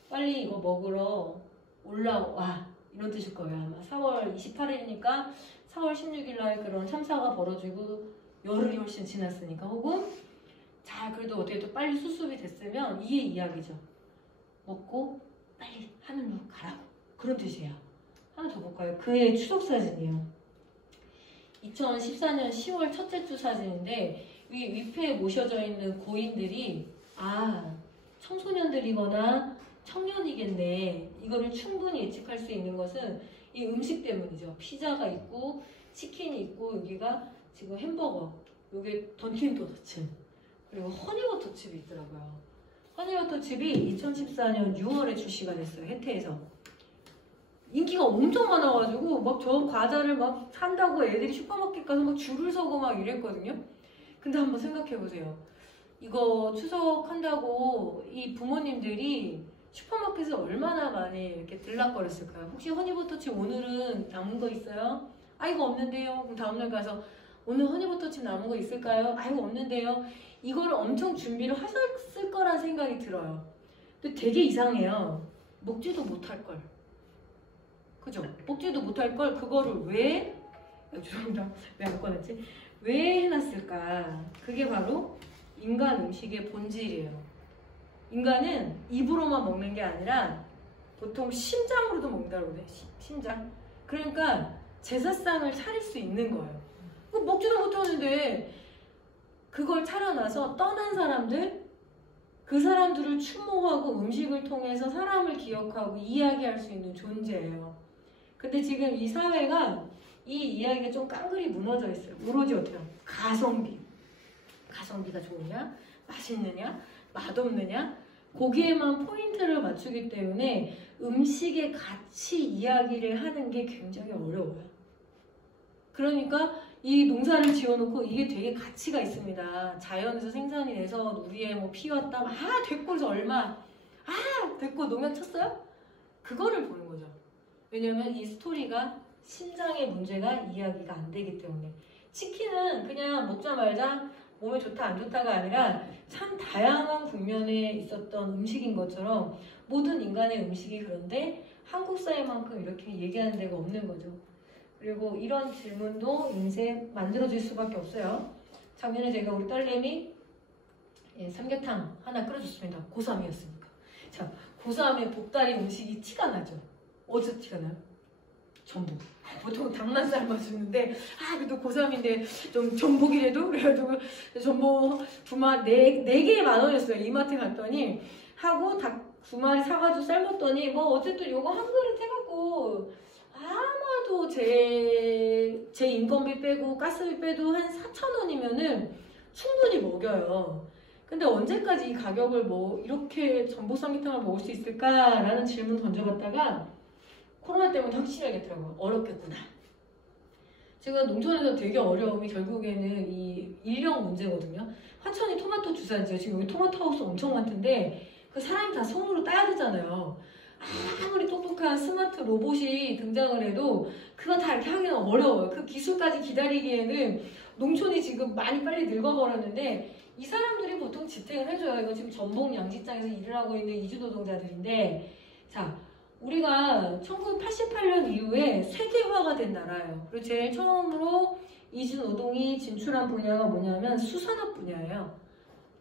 빨리 이거 먹으러 올라와 이런 뜻일 거예요. 아마 4월 28일이니까 4월 16일 날 그런 참사가 벌어지고 열흘이 훨씬 지났으니까 혹은 그래도 어떻게 또 빨리 수습이 됐으면 이게 이야기죠. 먹고 빨리 하늘로 가라고 그런 뜻이에요. 하나 더 볼까요? 그의 추적 사진이에요. 2014년 10월 첫째 주 사진인데 위패에 모셔져 있는 고인들이 청소년들이거나 청년이겠네. 이거를 충분히 예측할 수 있는 것은 이 음식 때문이죠. 피자가 있고 치킨이 있고 여기가 지금 햄버거, 여기 던킨 도너츠. 그리고 허니버터칩이 있더라고요. 허니버터칩이 2014년 6월에 출시가 됐어요. 혜태에서. 인기가 엄청 많아가지고 막 저 과자를 막 산다고 애들이 슈퍼마켓 가서 막 줄을 서고 막 이랬거든요. 근데 한번 생각해보세요. 이거 추석한다고 이 부모님들이 슈퍼마켓에 얼마나 많이 이렇게 들락거렸을까요? 혹시 허니버터칩 오늘은 남은 거 있어요? 아 이거 없는데요. 그럼 다음날 가서 오늘 허니버터칩 남은 거 있을까요? 아 이거 없는데요. 이거를 엄청 준비를 하셨을 거란 생각이 들어요. 근데 되게 이상해요. 먹지도 못할 걸. 그죠? 먹지도 못할 걸 그거를 왜 죄송합니다. 왜 안 꺼냈지? 왜 해놨을까? 그게 바로 인간 음식의 본질이에요. 인간은 입으로만 먹는 게 아니라 보통 심장으로도 먹는다고 그래. 심장. 그러니까 제사상을 차릴 수 있는 거예요. 먹지도 못하는데 그걸 차려놔서 떠난 사람들, 그 사람들을 추모하고 음식을 통해서 사람을 기억하고 이야기할 수 있는 존재예요. 근데 지금 이 사회가 이 이야기가 좀 깡그리 무너져 있어요. 오로지 어때요? 가성비. 가성비가 좋으냐? 맛있느냐? 맛없느냐? 거기에만 포인트를 맞추기 때문에 음식의 가치 이야기를 하는 게 굉장히 어려워요. 그러니까 이 농사를 지어놓고 이게 되게 가치가 있습니다. 자연에서 생산이 돼서 우리의 뭐 피와 땀, 됐고 얼마, 됐고 농약 쳤어요? 그거를 보는 거죠. 왜냐면 이 스토리가 신장의 문제가 이야기가 안 되기 때문에. 치킨은 그냥 먹자 말자 몸에 좋다 안 좋다가 아니라 참 다양한 국면에 있었던 음식인 것처럼 모든 인간의 음식이 그런데 한국 사회만큼 이렇게 얘기하는 데가 없는 거죠. 그리고 이런 질문도 인생 만들어질 수밖에 없어요. 작년에 제가 우리 딸내미 삼계탕 하나 끓여줬습니다. 고3이었으니까. 자, 고3의 복다리 음식이 티가 나죠. 어디서 티가 나요? 전복. 보통 닭만 삶아주는데 그래도 고3인데 좀 전복이라도 그래가지고 전복 4개에 10,000원이었어요. 이마트 갔더니 하고 닭 2마리 사가지고 삶았더니 뭐 어쨌든 요거 한 그릇 해갖고 아마도 제 인건비 빼고 가스비 빼도 한 4,000원이면은 충분히 먹여요. 근데 언제까지 이 가격을 뭐 이렇게 전복 삼계탕을 먹을 수 있을까라는 질문 던져봤다가 코로나 때문에 확실하겠더라고요. 어렵겠구나. 제가 농촌에서 되게 어려움이 결국에는 이 인력 문제거든요. 화천이 토마토 주산지예요. 지금 여기 토마토 하우스 엄청 많던데 그 사람이 다 손으로 따야 되잖아요. 아무리 똑똑한 스마트 로봇이 등장을 해도 그거 다 이렇게 하기는 어려워요. 그 기술까지 기다리기에는 농촌이 지금 많이 빨리 늙어버렸는데 이 사람들이 보통 지탱을 해줘요. 이거 지금 전복 양식장에서 일을 하고 있는 이주노동자들인데 자 우리가 1988년 이후에 세계화가 된 나라예요. 그리고 제일 처음으로 이주노동이 진출한 분야가 뭐냐면 수산업 분야예요.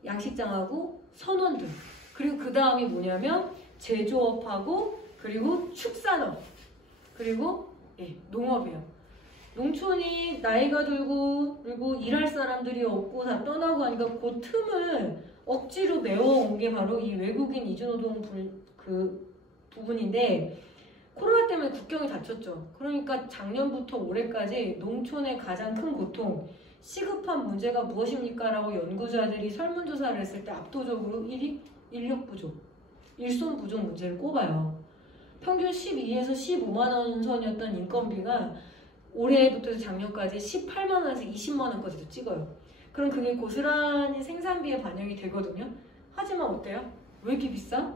양식장하고 선원들. 그리고 그 다음이 뭐냐면 제조업하고 그리고 축산업 그리고 농업이에요. 농촌이 나이가 들고 그리고 일할 사람들이 없고 다 떠나고 하니까 그 틈을 억지로 메워온 게 바로 이 외국인 이주노동 부분인데 코로나 때문에 국경이 닫혔죠. 그러니까 작년부터 올해까지 농촌의 가장 큰 고통 시급한 문제가 무엇입니까? 라고 연구자들이 설문조사를 했을 때 압도적으로 1위 인력 부족, 일손 부족 문제를 꼽아요. 평균 12에서 15만 원 선이었던 인건비가 올해부터 작년까지 18만 원에서 20만 원까지도 찍어요. 그럼 그게 고스란히 생산비에 반영이 되거든요. 하지만 어때요? 왜 이렇게 비싸?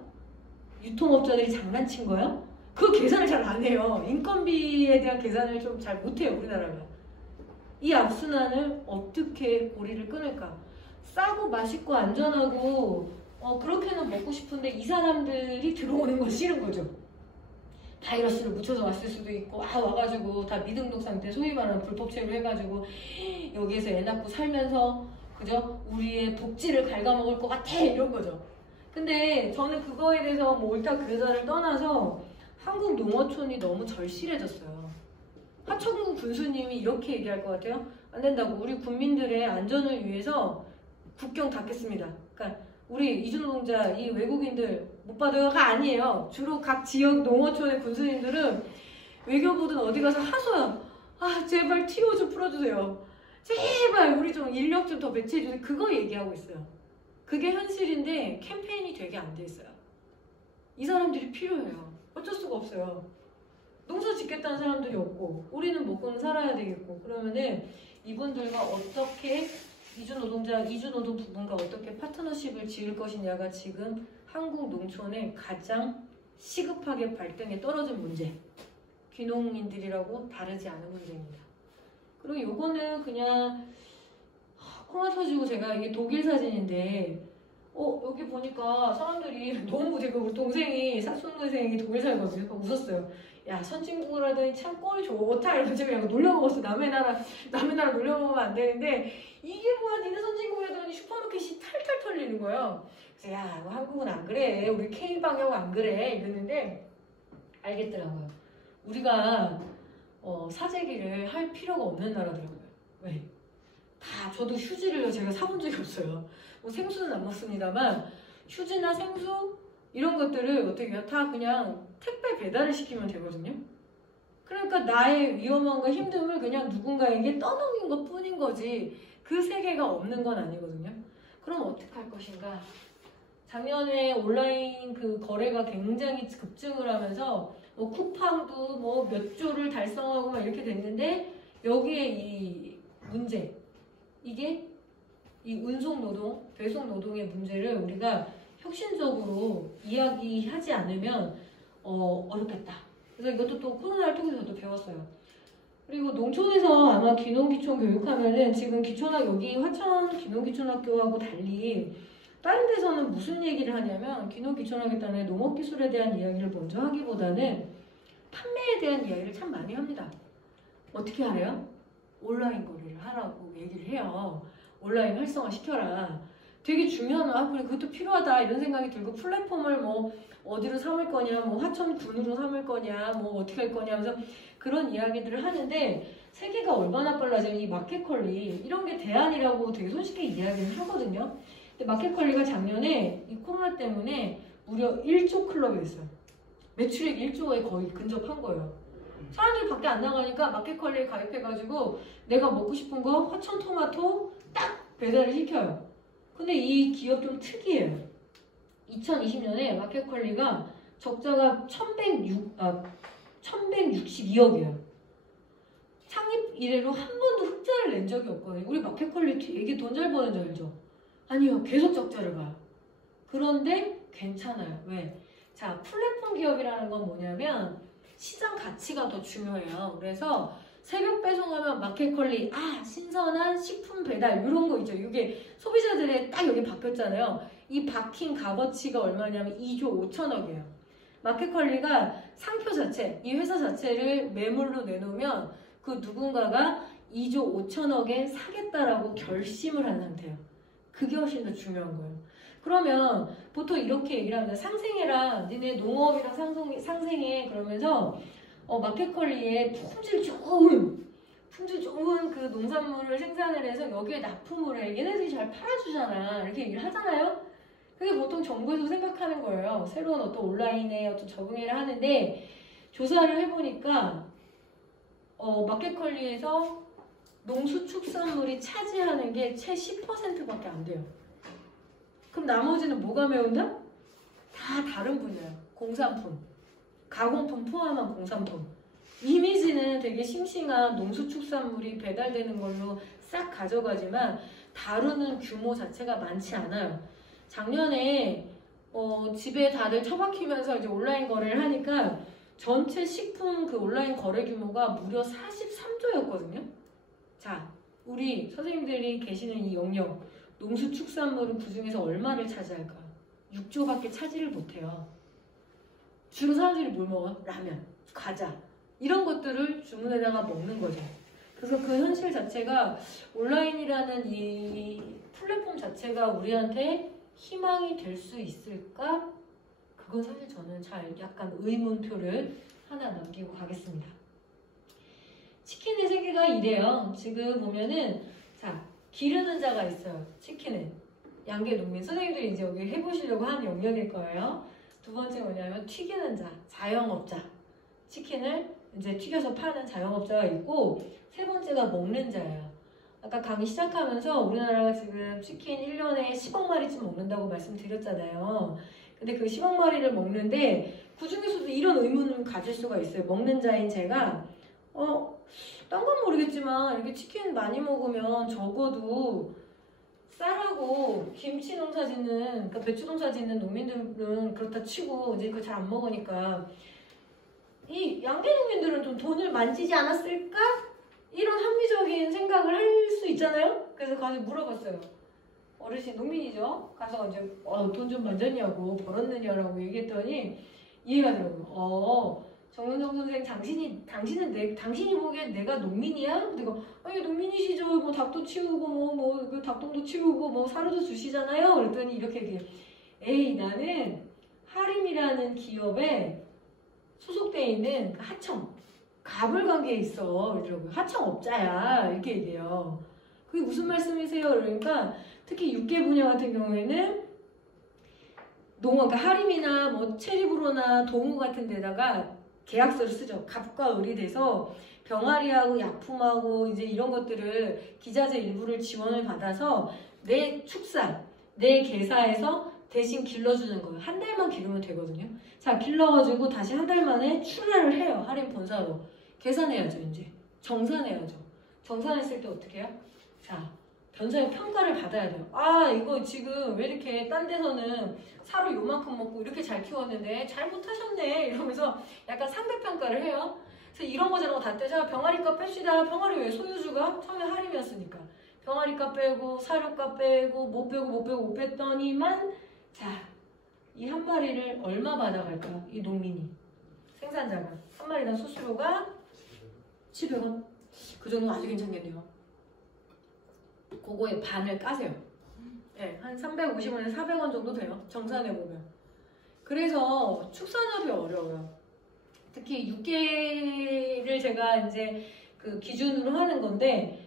유통업자들이 장난친 거야? 그 계산을 잘 안 해요. 인건비에 대한 계산을 좀 잘 못해요, 우리나라가. 이 악순환을 어떻게 고리를 끊을까? 싸고 맛있고 안전하고 그렇게는 먹고 싶은데 이 사람들이 들어오는 건 싫은 거죠. 바이러스를 묻혀서 왔을 수도 있고 와가지고 다 미등록 상태 소위 말하는 불법 체류 해가지고 여기에서 애 낳고 살면서 그죠? 우리의 복지를 갉아먹을 것 같아 이런 거죠. 근데 저는 그거에 대해서 뭐 옳다 그르다를 떠나서 한국 농어촌이 너무 절실해졌어요. 하천군 군수님이 이렇게 얘기할 것 같아요. 안 된다고. 우리 국민들의 안전을 위해서 국경 닫겠습니다. 그러니까 우리 이주노동자 이 외국인들 못 받아요가 아니에요. 주로 각 지역 농어촌의 군수님들은 외교부든 어디 가서 하소연 제발 TO 좀 풀어주세요. 제발 우리 좀 인력 좀 더 배치해주세요. 그거 얘기하고 있어요. 그게 현실인데 캠페인이 되게 안 돼 있어요. 이 사람들이 필요해요. 어쩔 수가 없어요. 농사 짓겠다는 사람들이 없고 우리는 먹고는 살아야 되겠고 그러면은 이분들과 어떻게 이주노동 부분과 어떻게 파트너십을 지을 것이냐가 지금 한국 농촌의 가장 시급하게 발등에 떨어진 문제. 귀농인들이라고 다르지 않은 문제입니다. 그리고 요거는 그냥 코로나 터지고 제가 이게 독일 사진인데 여기 보니까 사람들이 너무 제가 우리 동생이 사촌 동생이 독일 살거든요. 웃었어요. 야 선진국이라더니 참 꼴 좋다 이러면서 그냥 놀려먹었어. 남의 나라 놀려먹으면 안 되는데 이게 뭐야 니네 선진국이라더니 슈퍼마켓이 탈탈 털리는 거예요. 그래서 야 한국은 안 그래 우리 K방역 안 그래 이랬는데 알겠더라고요. 우리가 사재기를 할 필요가 없는 나라더라고요. 왜? 다 저도 휴지를 제가 사본 적이 없어요. 뭐 생수는 안 먹습니다만 휴지나 생수 이런 것들을 어떻게 해요? 다 그냥 택배 배달을 시키면 되거든요. 그러니까 나의 위험함과 힘듦을 그냥 누군가에게 떠넘긴 것 뿐인 거지 그 세계가 없는 건 아니거든요. 그럼 어떻게 할 것인가? 작년에 온라인 그 거래가 굉장히 급증을 하면서 뭐 쿠팡도 뭐 몇 조를 달성하고 막 이렇게 됐는데 여기에 이 문제 이게 이 운송 노동, 배송 노동의 문제를 우리가 혁신적으로 이야기하지 않으면 어렵겠다. 그래서 이것도 또 코로나를 통해서 저도 배웠어요. 그리고 농촌에서 아마 귀농귀촌 교육하면은 지금 여기 화천 귀농귀촌학교하고 달리 다른 데서는 무슨 얘기를 하냐면 귀농귀촌하겠다는 농업기술에 대한 이야기를 먼저 하기보다는 판매에 대한 이야기를 참 많이 합니다. 어떻게 하래요? 온라인 거래를 하라고 얘기를 해요. 온라인 활성화 시켜라. 되게 중요한 그래 그것도 필요하다 이런 생각이 들고 플랫폼을 뭐 어디로 삼을 거냐 뭐 화천군으로 삼을 거냐 뭐 어떻게 할 거냐 하면서 그런 이야기들을 하는데 세계가 얼마나 빨라지면 이 마켓컬리 이런 게 대안이라고 되게 손쉽게 이야기를 하거든요. 근데 마켓컬리가 작년에 이 코로나 때문에 무려 1조 클럽에 있어요. 매출액 1조에 거의 근접한 거예요. 사람들이 밖에 안 나가니까 마켓컬리에 가입해가지고 내가 먹고 싶은 거 화천 토마토 딱 배달을 시켜요. 근데 이 기업 좀 특이해요. 2020년에 마켓컬리가 적자가 1162억이에요. 창립 이래로 한 번도 흑자를 낸 적이 없거든요. 우리 마켓컬리 되게 돈 잘 버는 줄 알죠? 아니요. 계속 적자를 봐요. 그런데 괜찮아요. 왜? 자, 플랫폼 기업이라는 건 뭐냐면 시장 가치가 더 중요해요. 그래서 새벽 배송하면 마켓컬리 신선한 식품 배달 이런 거 있죠. 이게 소비자들의 딱 여기 박혔잖아요. 이 박힌 값어치가 얼마냐면 2조 5천억이에요. 마켓컬리가 상표 자체, 이 회사 자체를 매물로 내놓으면 그 누군가가 2조 5천억에 사겠다라고 결심을 한 상태예요. 그게 훨씬 더 중요한 거예요. 그러면 보통 이렇게 얘기를 합니다. 상생해라. 니네 농업이랑 상생해. 그러면서 마켓컬리에 품질 좋은 그 농산물을 생산을 해서 여기에 납품을 해. 얘네들이 잘 팔아주잖아. 이렇게 얘기를 하잖아요. 그게 보통 정부에서 생각하는 거예요. 새로운 어떤 온라인에 어떤 적응을 하는데 조사를 해보니까 마켓컬리에서 농수축산물이 차지하는 게 채 10%밖에 안 돼요. 그럼 나머지는 뭐가 메운다? 다 다른 분야예요. 공산품, 가공품 포함한 공산품. 이미지는 되게 싱싱한 농수축산물이 배달되는 걸로 싹 가져가지만 다루는 규모 자체가 많지 않아요. 작년에 집에 다들 처박히면서 이제 온라인 거래를 하니까 전체 식품 그 온라인 거래 규모가 무려 43조였거든요. 자, 우리 선생님들이 계시는 이 영역, 농수축산물은 그 중에서 얼마를 차지할까? 6조밖에 차지를 못해요. 주로 사람들이 뭘 먹어? 라면, 과자 이런 것들을 주문해다가 먹는 거죠. 그래서 그 현실 자체가 온라인이라는 이 플랫폼 자체가 우리한테 희망이 될 수 있을까? 그건 사실 저는 약간 의문표를 하나 남기고 가겠습니다. 치킨의 세계가 이래요. 지금 보면은 자 기르는 자가 있어요. 치킨은 양계 농민 선생님들이 이제 여기 해보시려고 하는 영역일 거예요. 두 번째 뭐냐면 튀기는 자, 자영업자. 치킨을 이제 튀겨서 파는 자영업자가 있고 세 번째가 먹는 자예요. 아까 강의 시작하면서 우리나라가 지금 치킨 1년에 10억 마리쯤 먹는다고 말씀드렸잖아요. 근데 그 10억 마리를 먹는데 그 중에서도 이런 의문을 가질 수가 있어요. 먹는 자인 제가 딴 건 모르겠지만 이렇게 치킨 많이 먹으면 적어도 쌀하고 김치 농사 짓는, 그러니까 배추 농사 짓는 농민들은 그렇다 치고 이제 그거 잘 안 먹으니까 이 양계 농민들은 좀 돈을 만지지 않았을까? 이런 합리적인 생각을 할 수 있잖아요. 그래서 가서 물어봤어요. 어르신 농민이죠. 가서 이제 돈 좀 만졌냐고 벌었느냐라고 얘기했더니 이해가 되더라고요. 정은정 선생, 당신이 보기엔 내가 농민이야? 내가 아니 농민이시죠. 뭐 닭도 치우고 그 닭똥도 치우고 뭐 사료도 주시잖아요. 그랬더니 이렇게 얘기해. 에이 나는 하림이라는 기업에 소속돼 있는 하청 갑을 관계에 있어. 그러더라고요. 하청업자야 이렇게 얘기해요. 그게 무슨 말씀이세요? 그러니까 특히 육계 분야 같은 경우에는 그러니까 하림이나 뭐 체리브로나 동우 같은 데다가 계약서를 쓰죠. 갑과 을이 돼서 병아리하고 약품하고 이제 이런 것들을 기자재 일부를 지원을 받아서 내 축사, 내 개사에서 대신 길러주는 거예요. 한 달만 기르면 되거든요. 자, 길러가지고 다시 한 달 만에 출하를 해요. 하림 본사로. 계산해야죠, 이제. 정산해야죠. 정산했을 때 어떻게 해요? 자, 변사의 평가를 받아야 돼요. 아, 이거 지금 왜 이렇게 딴 데서는 사료 요만큼 먹고 이렇게 잘 키웠는데 잘못하셨네. 이러면서 약간 상대평가를 해요. 그래서 이런 거 저런 거 다 떼자. 병아리값 뺍시다. 병아리 왜 소유주가 처음에 하림이었으니까. 병아리값 빼고 사료값 빼고 못 뺐더니만 자, 이 한 마리를 얼마 받아갈까요? 이 농민이. 생산자가. 한 마리당 수수료가 700원. 그 정도는 아주 괜찮겠네요. 그거에 반을 까세요. 네, 한 350원에서 400원 정도 돼요. 정산해보면. 그래서 축산업이 어려워요. 특히 육계를 제가 이제 그 기준으로 하는 건데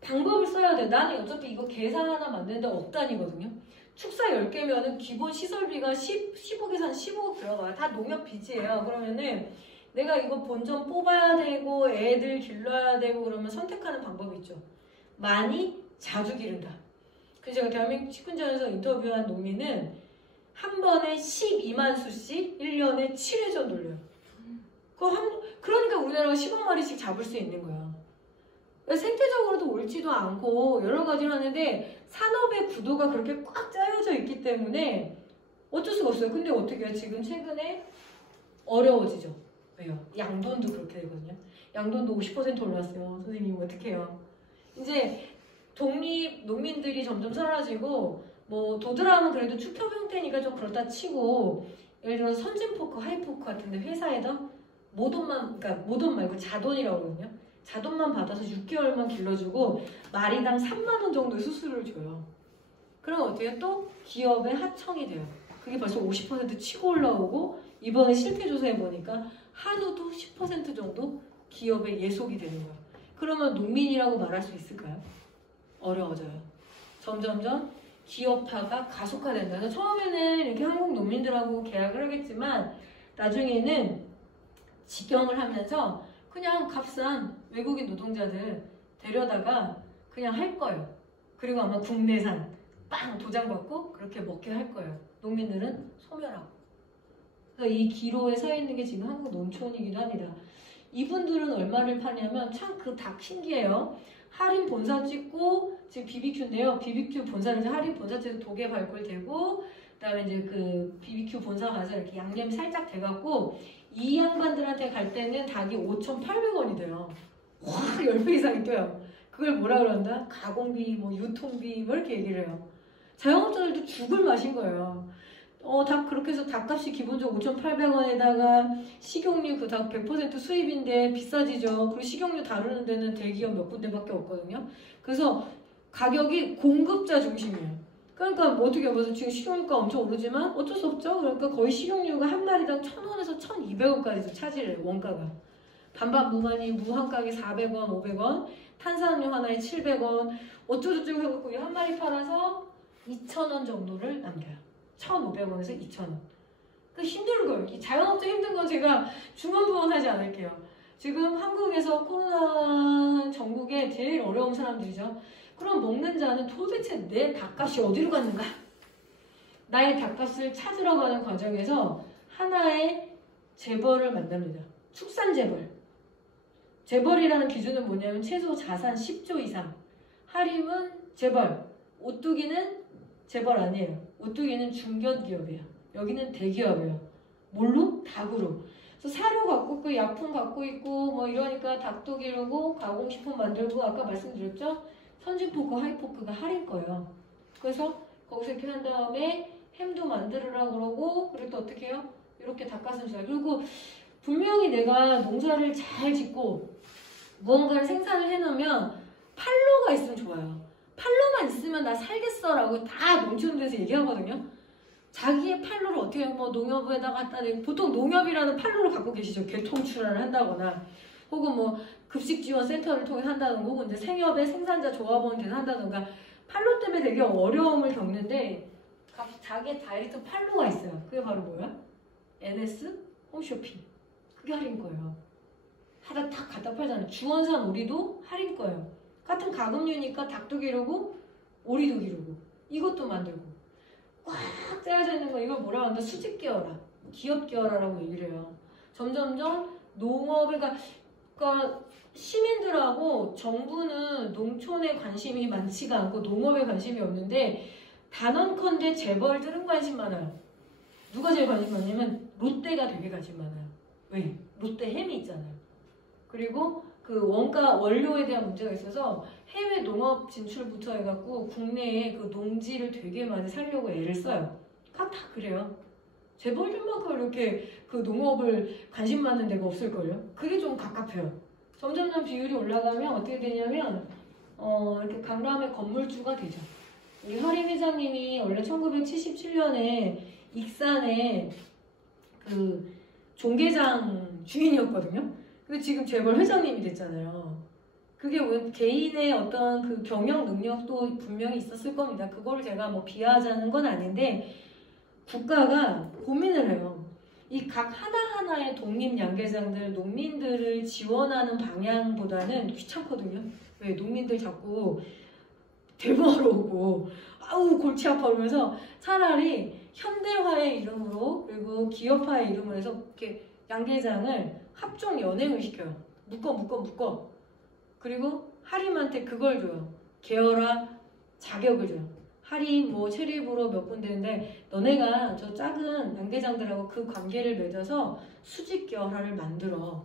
방법을 써야 돼요. 나는 어차피 이거 계산 하나 만드는데 억 단위거든요. 축사 10개면은 기본 시설비가 15계산 15억 들어가요. 다 농협 빚이에요. 그러면은 내가 이거 본전 뽑아야 되고 애들 길러야 되고 그러면 선택하는 방법이 있죠. 많이 자주 기른다. 그래서 제가 대한민국 치킨전에서 인터뷰한 농민은 한 번에 12만 수씩 1년에 7회전 돌려요. 그러니까 우리나라가 10억 마리씩 잡을 수 있는 거야. 생태적으로도 옳지도 않고 여러 가지를 하는데 산업의 구도가 그렇게 꽉 짜여져 있기 때문에 어쩔 수가 없어요. 근데 어떻게 해요? 지금 최근에 어려워지죠. 왜요? 양돈도 그렇게 되거든요. 양돈도 50% 올랐어요. 선생님 어떻게 해요? 이제 독립 농민들이 점점 사라지고 뭐 도드라면 그래도 축협 형태니까 좀 그렇다 치고 예를 들어서 선진포크, 하이포크 같은데 회사에다 모돈만, 그러니까 모돈 말고 자돈이라고 그러거든요. 자돈만 받아서 6개월만 길러주고 마리당 3만 원 정도의 수수료를 줘요. 그럼 어떻게 또 기업의 하청이 돼요. 그게 벌써 50% 치고 올라오고 이번에 실태 조사해 보니까 한우도 10% 정도 기업의 예속이 되는 거예요. 그러면 농민이라고 말할 수 있을까요? 어려워져요. 점점점 기업화가 가속화된다. 그래서 처음에는 이렇게 한국 농민들하고 계약을 하겠지만 나중에는 직경을 하면서 그냥 값싼 외국인 노동자들 데려다가 그냥 할 거예요. 그리고 아마 국내산 빵 도장받고 그렇게 먹게 할 거예요. 농민들은 소멸하고. 그래서 이 기로에 서 있는 게 지금 한국 농촌이기도 합니다. 이분들은 얼마를 파냐면 참 그 닭 신기해요. 할인 본사 찍고 지금 BBQ인데요. BBQ 본사를 이제 할인 본사 찍어서 독에 발굴 되고 그다음에 이제 그 BBQ 본사 가서 이렇게 양념이 살짝 돼갖고 이 양반들한테 갈 때는 닭이 5,800원이 돼요. 와 10배 이상이 뛰어요. 그걸 뭐라 그런다? 가공비, 뭐 유통비 뭐 이렇게 얘기를 해요. 자영업자들도 죽을 맛인 거예요. 닭 그렇게 해서 닭값이 기본적으로 5,800원에다가 식용유 그 닭 100% 수입인데 비싸지죠. 그리고 식용유 다루는 데는 대기업 몇 군데밖에 없거든요. 그래서 가격이 공급자 중심이에요. 그러니까 뭐 어떻게 해봐서 지금 식용유가 엄청 오르지만 어쩔 수 없죠. 그러니까 거의 식용유가 한 마리당 1,000원에서 1,200원까지 차지를 해요. 원가가. 반반 무만이 무 한 가게 400원, 500원, 탄산음료 하나에 700원 어쩌고저쩌고 해갖고 한 마리 팔아서 2,000원 정도를 남겨요. 1,500원에서 2,000원. 그 힘든 거예요. 이 자영업자 힘든 건 제가 중원부원 하지 않을게요. 지금 한국에서 코로나 전국에 제일 어려운 사람들이죠. 그럼 먹는 자는 도대체 내 닭값이 어디로 갔는가? 나의 닭값을 찾으러 가는 과정에서 하나의 재벌을 만납니다. 축산 재벌. 재벌이라는 기준은 뭐냐면 최소 자산 10조 이상. 하림은 재벌. 오뚜기는 재벌 아니에요. 오뚜기는 중견기업이에요. 여기는 대기업이에요. 뭘로? 닭으로. 그래서 사료 갖고 있고 약품 갖고 있고 뭐 이러니까 닭도 기르고 가공식품 만들고 아까 말씀드렸죠? 선진포크, 하이포크가 할인 거예요. 그래서 거기서 이렇게 한 다음에 햄도 만들으라 그러고 그리고 또 어떻게 해요? 이렇게 닭가슴살. 그리고 분명히 내가 농사를 잘 짓고 무언가를 생산을 해놓으면 팔로가 있으면 좋아요. 팔로만 있으면 나 살겠어라고 다 농촌에서 얘기하거든요. 자기의 팔로를 어떻게 뭐 농협에다가 갖다 대고 보통 농협이라는 팔로를 갖고 계시죠. 개통 출하를 한다거나 혹은 뭐 급식 지원 센터를 통해 한다든가 혹은 이제 생협의 생산자 조합원에서 한다든가 팔로 때문에 되게 어려움을 겪는데 자기의 다이렉트 팔로가 있어요. 그게 바로 뭐야? NS 홈쇼핑. 그게 할인 거예요. 하다 탁 갖다 팔잖아요. 주원산 오리도 할인 거예요. 같은 가금류니까 닭도 기르고 오리도 기르고 이것도 만들고 꽉 짜여져 있는 거 이걸 뭐라고 한다? 수직 계열화, 기업 계열화라고 얘기를 해요. 점점점 농업에 그러니까 시민들하고 정부는 농촌에 관심이 많지가 않고 농업에 관심이 없는데 단언컨대 재벌들은 관심 많아요. 누가 제일 관심 많냐면 롯데가 되게 관심 많아요. 왜? 롯데 햄이 있잖아요. 그리고 그 원가 원료에 대한 문제가 있어서 해외 농업 진출부터 해갖고 국내에 그 농지를 되게 많이 살려고 애를 써요. 다 그래요. 재벌들만큼 이렇게 그 농업을 관심 많은 데가 없을걸요. 그게 좀 갑갑해요. 점점점 비율이 올라가면 어떻게 되냐면 이렇게 강남의 건물주가 되죠. 우리 하림 회장님이 원래 1977년에 익산에 그 종개장 주인이었거든요. 근데 지금 재벌 회장님이 됐잖아요. 그게 왜 개인의 어떤 그 경영 능력도 분명히 있었을 겁니다. 그거를 제가 뭐 비하하자는 건 아닌데 국가가 고민을 해요. 이 각 하나하나의 독립 양계장들, 농민들을 지원하는 방향보다는 귀찮거든요. 왜? 농민들 자꾸 대모하러 오고 아우 골치 아파 그러면서 차라리 현대화의 이름으로 그리고 기업화의 이름으로 해서 이렇게 양계장을 합종 연행을 시켜요. 묶어. 그리고 하림한테 그걸 줘요. 계열화 자격을 줘요. 하림 뭐 체리브로 몇 군데인데 너네가 저 작은 양계장들하고 그 관계를 맺어서 수직 계열화를 만들어.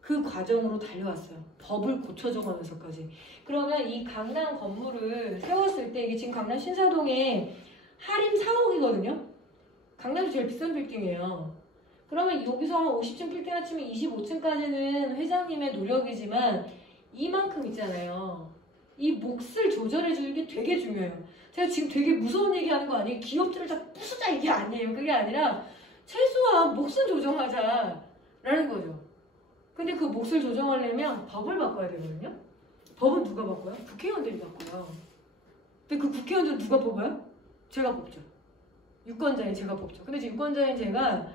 그 과정으로 달려왔어요. 법을 고쳐 적으면서까지. 그러면 이 강남 건물을 세웠을 때 이게 지금 강남 신사동에 하림 4억이거든요. 강남에서 제일 비싼 빌딩이에요. 그러면 여기서 한 50층 빌딩 합치면 25층까지는 회장님의 노력이지만 이만큼 있잖아요. 이 몫을 조절해 주는 게 되게 중요해요. 제가 지금 되게 무서운 얘기하는 거 아니에요. 기업들을 다 부수자 이게 아니에요. 그게 아니라 최소한 몫은 조정하자라는 거죠. 근데 그 몫을 조정하려면 법을 바꿔야 되거든요. 법은 누가 바꿔요? 국회의원들이 바꿔요. 근데 그 국회의원들은 누가 뽑아요? 제가 뽑죠. 유권자인 제가 뽑죠. 근데 지금 유권자인 제가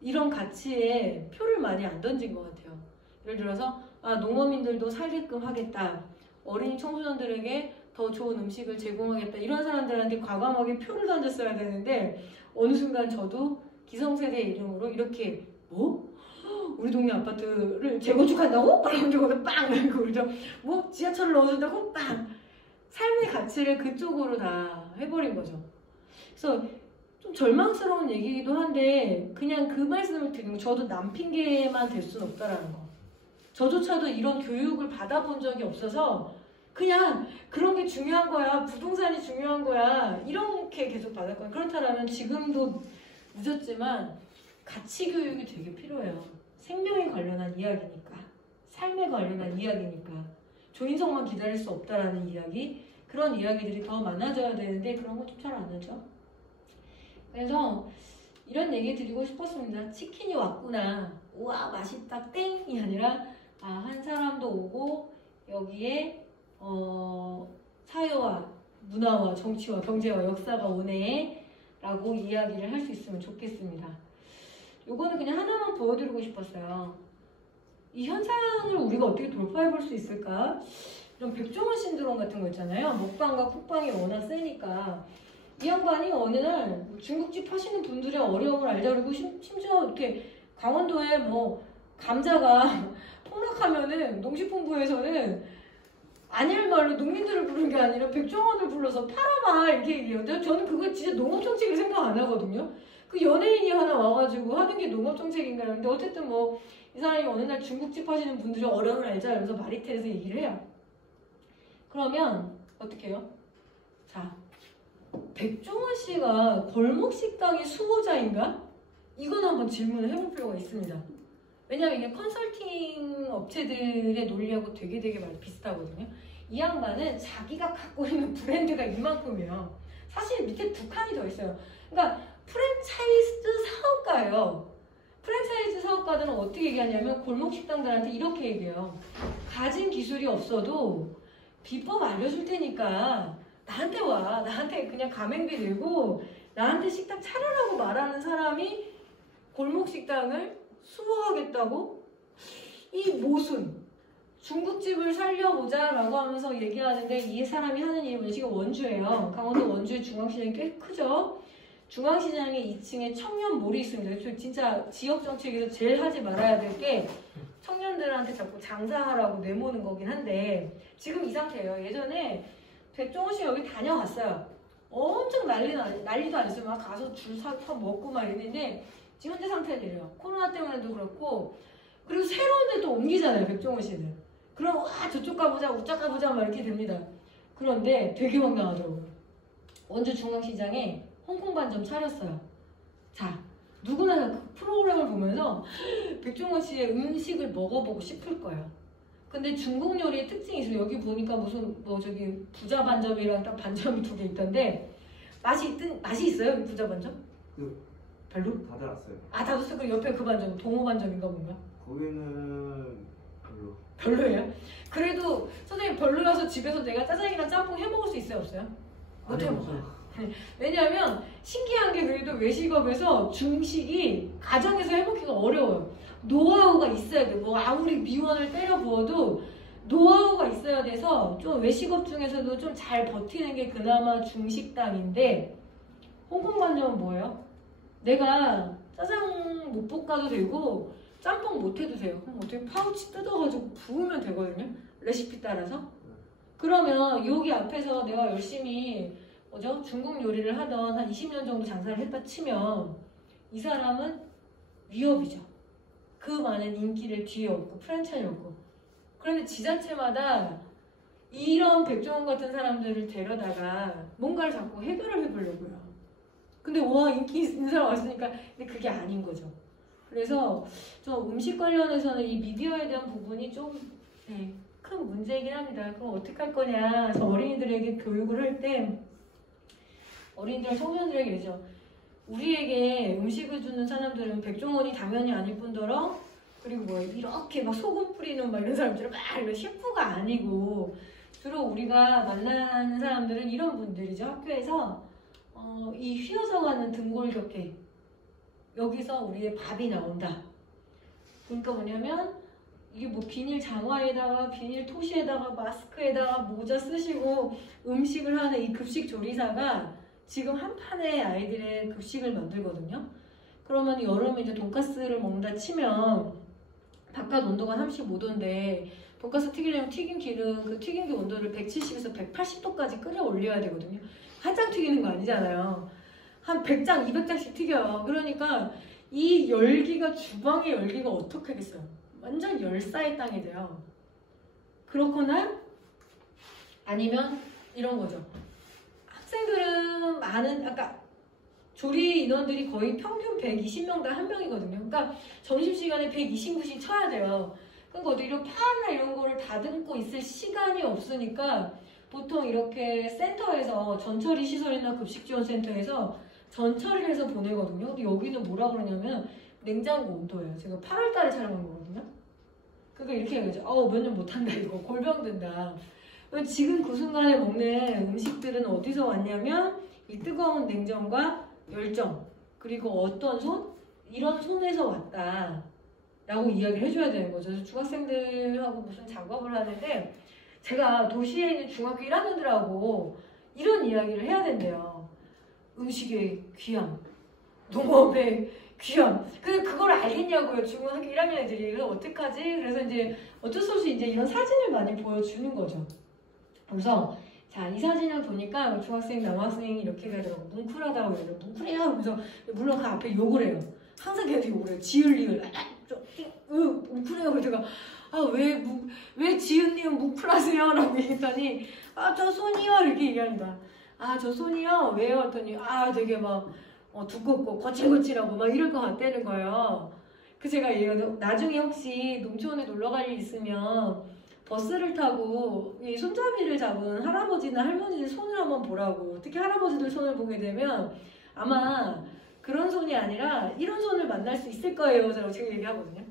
이런 가치에 표를 많이 안 던진 것 같아요. 예를 들어서 농어민들도 살게끔 하겠다. 어린이 청소년들에게 더 좋은 음식을 제공하겠다. 이런 사람들한테 과감하게 표를 던졌어야 되는데 어느 순간 저도 기성세대의 이름으로 이렇게 뭐? 우리 동네 아파트를 재건축한다고? 그러면 거기 빵! 이러고 그러죠. 뭐? 지하철을 넣어준다고? 빵! 삶의 가치를 그쪽으로 다 해버린 거죠. 그래서 좀 절망스러운 얘기이기도 한데 그냥 그 말씀을 드리면 저도 남 핑계만 될 수는 없다라는 거. 저조차도 이런 교육을 받아본 적이 없어서 그냥 그런 게 중요한 거야. 부동산이 중요한 거야. 이렇게 계속 받았거든요. 그렇다면 지금도 늦었지만 가치 교육이 되게 필요해요. 생명에 관련한 이야기니까. 삶에 관련한 이야기니까. 조인성만 기다릴 수 없다라는 이야기. 그런 이야기들이 더 많아져야 되는데 그런 건 좀 잘 안 하죠. 그래서 이런 얘기 드리고 싶었습니다. 치킨이 왔구나. 우와 맛있다 땡이 아니라 한 사람도 오고 여기에 사회와 문화와 정치와 경제와 역사가 오네 라고 이야기를 할 수 있으면 좋겠습니다. 요거는 그냥 하나만 보여드리고 싶었어요. 이 현상을 우리가 어떻게 돌파해 볼 수 있을까? 이런 백종원 신드롬 같은 거 있잖아요. 먹방과 쿡방이 워낙 세니까 이 양반이 어느 날 중국집 하시는 분들의 어려움을 알자르고 심지어 이렇게 강원도에 뭐 감자가 폭락하면은 농식품부에서는 아닐 말로 농민들을 부른 게 아니라 백종원을 불러서 팔아봐 이렇게 얘기해요. 근데 저는 그거 진짜 농업정책을 생각 안 하거든요. 그 연예인이 하나 와가지고 하는 게 농업정책인가 근데 어쨌든 뭐 이 사람이 어느 날 중국집 하시는 분들의 어려움을 알자 이러면서 마리텔에서 얘기를 해요. 그러면 어떻게 해요? 자, 백종원 씨가 골목 식당의 수호자인가? 이건 한번 질문을 해볼 필요가 있습니다. 왜냐면 이게 컨설팅 업체들의 논리하고 되게 많이 비슷하거든요. 이 양반은 자기가 갖고 있는 브랜드가 이만큼이에요. 사실 밑에 두 칸이 더 있어요. 그러니까 프랜차이즈 사업가예요. 프랜차이즈 사업가들은 어떻게 얘기하냐면 골목 식당들한테 이렇게 얘기해요. 가진 기술이 없어도 비법 알려줄 테니까 나한테 와. 나한테 그냥 가맹비 내고 나한테 식당 차려라고 말하는 사람이 골목 식당을 수호하겠다고? 이 모순. 중국집을 살려보자 라고 하면서 얘기하는데 이 사람이 하는 이 문시가 원주예요. 강원도 원주의 중앙시장이 꽤 크죠. 중앙시장에 2층에 청년몰이 있습니다. 진짜 지역정책에서 제일 하지 말아야 될 게 청년들한테 자꾸 장사하라고 내모는 거긴 한데 지금 이 상태예요. 예전에 백종원 씨 여기 다녀갔어요. 엄청 난리도 안 했어요. 막 가서 줄 사서 먹고 막 이랬는데 지금 현재 상태는 이래요. 코로나 때문에도 그렇고 그리고 새로운 데 또 옮기잖아요. 백종원 씨는. 그럼 와 저쪽 가보자 우짝 가보자 막 이렇게 됩니다. 그런데 되게 황당하더라고요. 원주 중앙시장에 홍콩 반점 차렸어요. 자 누구나 그 프로그램을 보면서 백종원 씨의 음식을 먹어보고 싶을 거예요. 근데 중국 요리의 특징이 있어요. 여기 보니까 무슨 뭐 저기 부자 반점이랑 딱 반점이 두 개 있던데 맛이 있어요? 부자 반점? 별로? 다 달았어요. 아 다졌어. 그 옆에 그 반점 동호 반점인가 뭔가? 거기는 별로. 별로예요? 그래도 선생님 별로라서 집에서 내가 짜장이랑 짬뽕 해 먹을 수 있어요 없어요? 못 해 먹어요. 왜냐하면 신기한 게 그래도 외식업에서 중식이 가정에서 해먹기가 어려워요. 노하우가 있어야 돼. 뭐 아무리 미원을 때려 부어도 노하우가 있어야 돼서 좀 외식업 중에서도 좀 잘 버티는 게 그나마 중식당인데 홍콩 반점은 뭐예요? 내가 짜장 못 볶아도 되고 짬뽕 못 해도 돼요. 그럼 어떻게 파우치 뜯어가지고 부으면 되거든요. 레시피 따라서. 그러면 여기 앞에서 내가 열심히 중국 요리를 하던 한 20년 정도 장사를 했다 치면 이 사람은 위협이죠. 그 많은 인기를 뒤에 얻고 프랜차이즈 얻고. 그런데 지자체마다 이런 백종원 같은 사람들을 데려다가 뭔가를 자꾸 해결을 해보려고요. 근데 와 인기 있는 사람 왔으니까 근데 그게 아닌 거죠. 그래서 좀 음식 관련해서는 이 미디어에 대한 부분이 좀 큰 문제이긴 합니다. 그럼 어떻게 할 거냐. 그래서 어린이들에게 교육을 할 때 어린이들 청소년들에게 얘기죠. 우리에게 음식을 주는 사람들은 백종원이 당연히 아닐 뿐더러 그리고 뭐 이렇게 막 소금 뿌리는 막 이런 사람들은 막 이런 셰프가 아니고 주로 우리가 만나는 사람들은 이런 분들이죠. 학교에서 이 휘어져가는 등골격계 여기서 우리의 밥이 나온다. 그러니까 뭐냐면 이게 뭐 비닐 장화에다가 비닐 토시에다가 마스크에다가 모자 쓰시고 음식을 하는 이 급식 조리사가 지금 한 판에 아이들의 급식을 만들거든요. 그러면 여름에 이제 돈가스를 먹는다 치면 바깥 온도가 35도인데 돈가스 튀기려면 튀김기름 그 튀김기 온도를 170에서 180도까지 끌어 올려야 되거든요. 한 장 튀기는 거 아니잖아요. 한 100장, 200장씩 튀겨요. 그러니까 이 열기가 주방의 열기가 어떻게 하겠어요? 완전 열사의 땅이 돼요. 그렇거나 아니면 이런 거죠. 학생들은 아까 조리 인원들이 거의 평균 120명당 한 명이거든요. 그러니까 점심시간에 120분씩 쳐야 돼요. 그러니까 어디 이런 파나 이런 거를 다듬고 있을 시간이 없으니까 보통 이렇게 센터에서 전처리 시설이나 급식지원센터에서 전처리를 해서 보내거든요. 근데 여기는 뭐라 그러냐면 냉장고 온도예요. 제가 8월 달에 촬영한 거거든요. 그러니까 이렇게 얘기하죠. 몇 년 못한다 이거 골병 든다. 지금 그 순간에 먹는 음식들은 어디서 왔냐면 이 뜨거운 냉정과 열정 그리고 어떤 손? 이런 손에서 왔다. 라고 이야기를 해줘야 되는 거죠. 그래서 중학생들하고 무슨 작업을 하는데 제가 도시에 있는 중학교 1학년들하고 이런 이야기를 해야 된대요. 음식의 귀함, 농업의 귀함. 근데 그걸 알겠냐고요. 중학교 1학년 애들이. 그래서 어떡하지? 그래서 이제 어쩔 수 없이 이제 이런 사진을 많이 보여주는 거죠. 그래서 자, 이 사진을 보니까 중학생, 남학생이 이렇게 가더라고. 뭉클하다고 그래요. 뭉클해요. 그래서 물론 그 앞에 욕을 해요. 항상 걔한테 욕을 해요. 지을, 리을. 뭉클해요. 그래서 제가 왜 지은, 리은 뭉클하세요? 라고 얘기했더니 저 손이요. 이렇게 얘기합니다. 저 손이요? 왜요? 했더니 되게 막 두껍고 거칠거칠하고 막 이럴 것 같다는 거예요. 그 제가 얘기해서 나중에 혹시 농촌에 놀러 갈 일 있으면 버스를 타고 이 손잡이를 잡은 할아버지나 할머니들 손을 한번 보라고. 특히 할아버지들 손을 보게 되면 아마 그런 손이 아니라 이런 손을 만날 수 있을 거예요. 제가 얘기하거든요.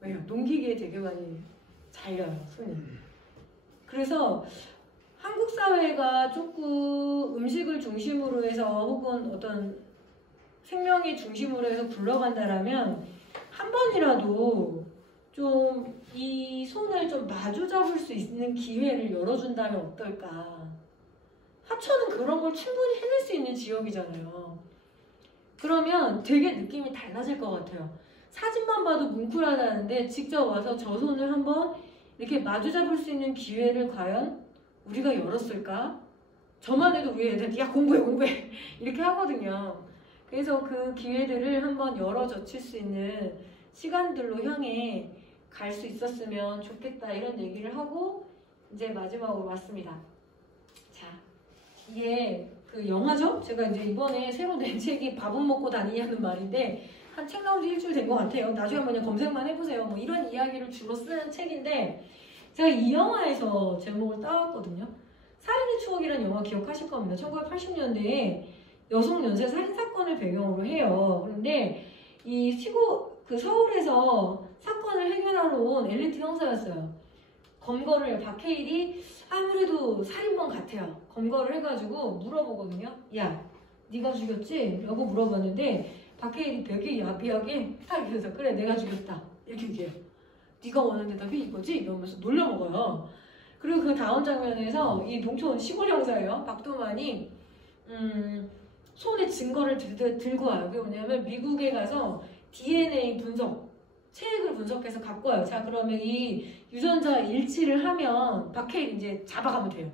왜요? 농기계에 되게 많이 잘려요, 손이. 그래서 한국 사회가 조금 음식을 중심으로 해서 혹은 어떤 생명의 중심으로 해서 굴러간다라면 한 번이라도 좀 이 손을 좀 마주 잡을 수 있는 기회를 열어준다면 어떨까. 하천은 그런 걸 충분히 해낼 수 있는 지역이잖아요. 그러면 되게 느낌이 달라질 것 같아요. 사진만 봐도 뭉클하다는데 직접 와서 저 손을 한번 이렇게 마주 잡을 수 있는 기회를 과연 우리가 열었을까? 저만 해도 우리 애들 야 공부해 이렇게 하거든요. 그래서 그 기회들을 한번 열어젖힐 수 있는 시간들로 향해 갈 수 있었으면 좋겠다 이런 얘기를 하고 이제 마지막으로 왔습니다. 자, 이게 그 영화죠? 제가 이제 이번에 새로 낸 책이 밥은 먹고 다니냐는 말인데 한 책 나온 지 일주일 된 것 같아요. 나중에 한번 그냥 검색만 해보세요. 뭐 이런 이야기를 주로 쓰는 책인데 제가 이 영화에서 제목을 따왔거든요. 살인의 추억이라는 영화 기억하실 겁니다. 1980년대에 여성 연쇄 살인 사건을 배경으로 해요. 그런데 이 서울에서 사건을 해결하러 온 엘리트 형사였어요. 검거를 박해일이 아무래도 살인범 같아요. 검거를 해가지고 물어보거든요. 야, 네가 죽였지? 라고 물어봤는데 박해일이 되게 야비하게 딱 이러면서 그래 내가 죽였다 이렇게 얘기해요. 네가 원하는 대답이 이거지? 이러면서 놀려먹어요. 그리고 그 다음 장면에서 이 농촌 시골 형사예요. 박도만이 손에 증거를 들고 와요. 그게 뭐냐면 미국에 가서 DNA 분석, 체액을 분석해서 갖고 와요. 자, 그러면 이 유전자 일치를 하면 박해일 이제 잡아가면 돼요.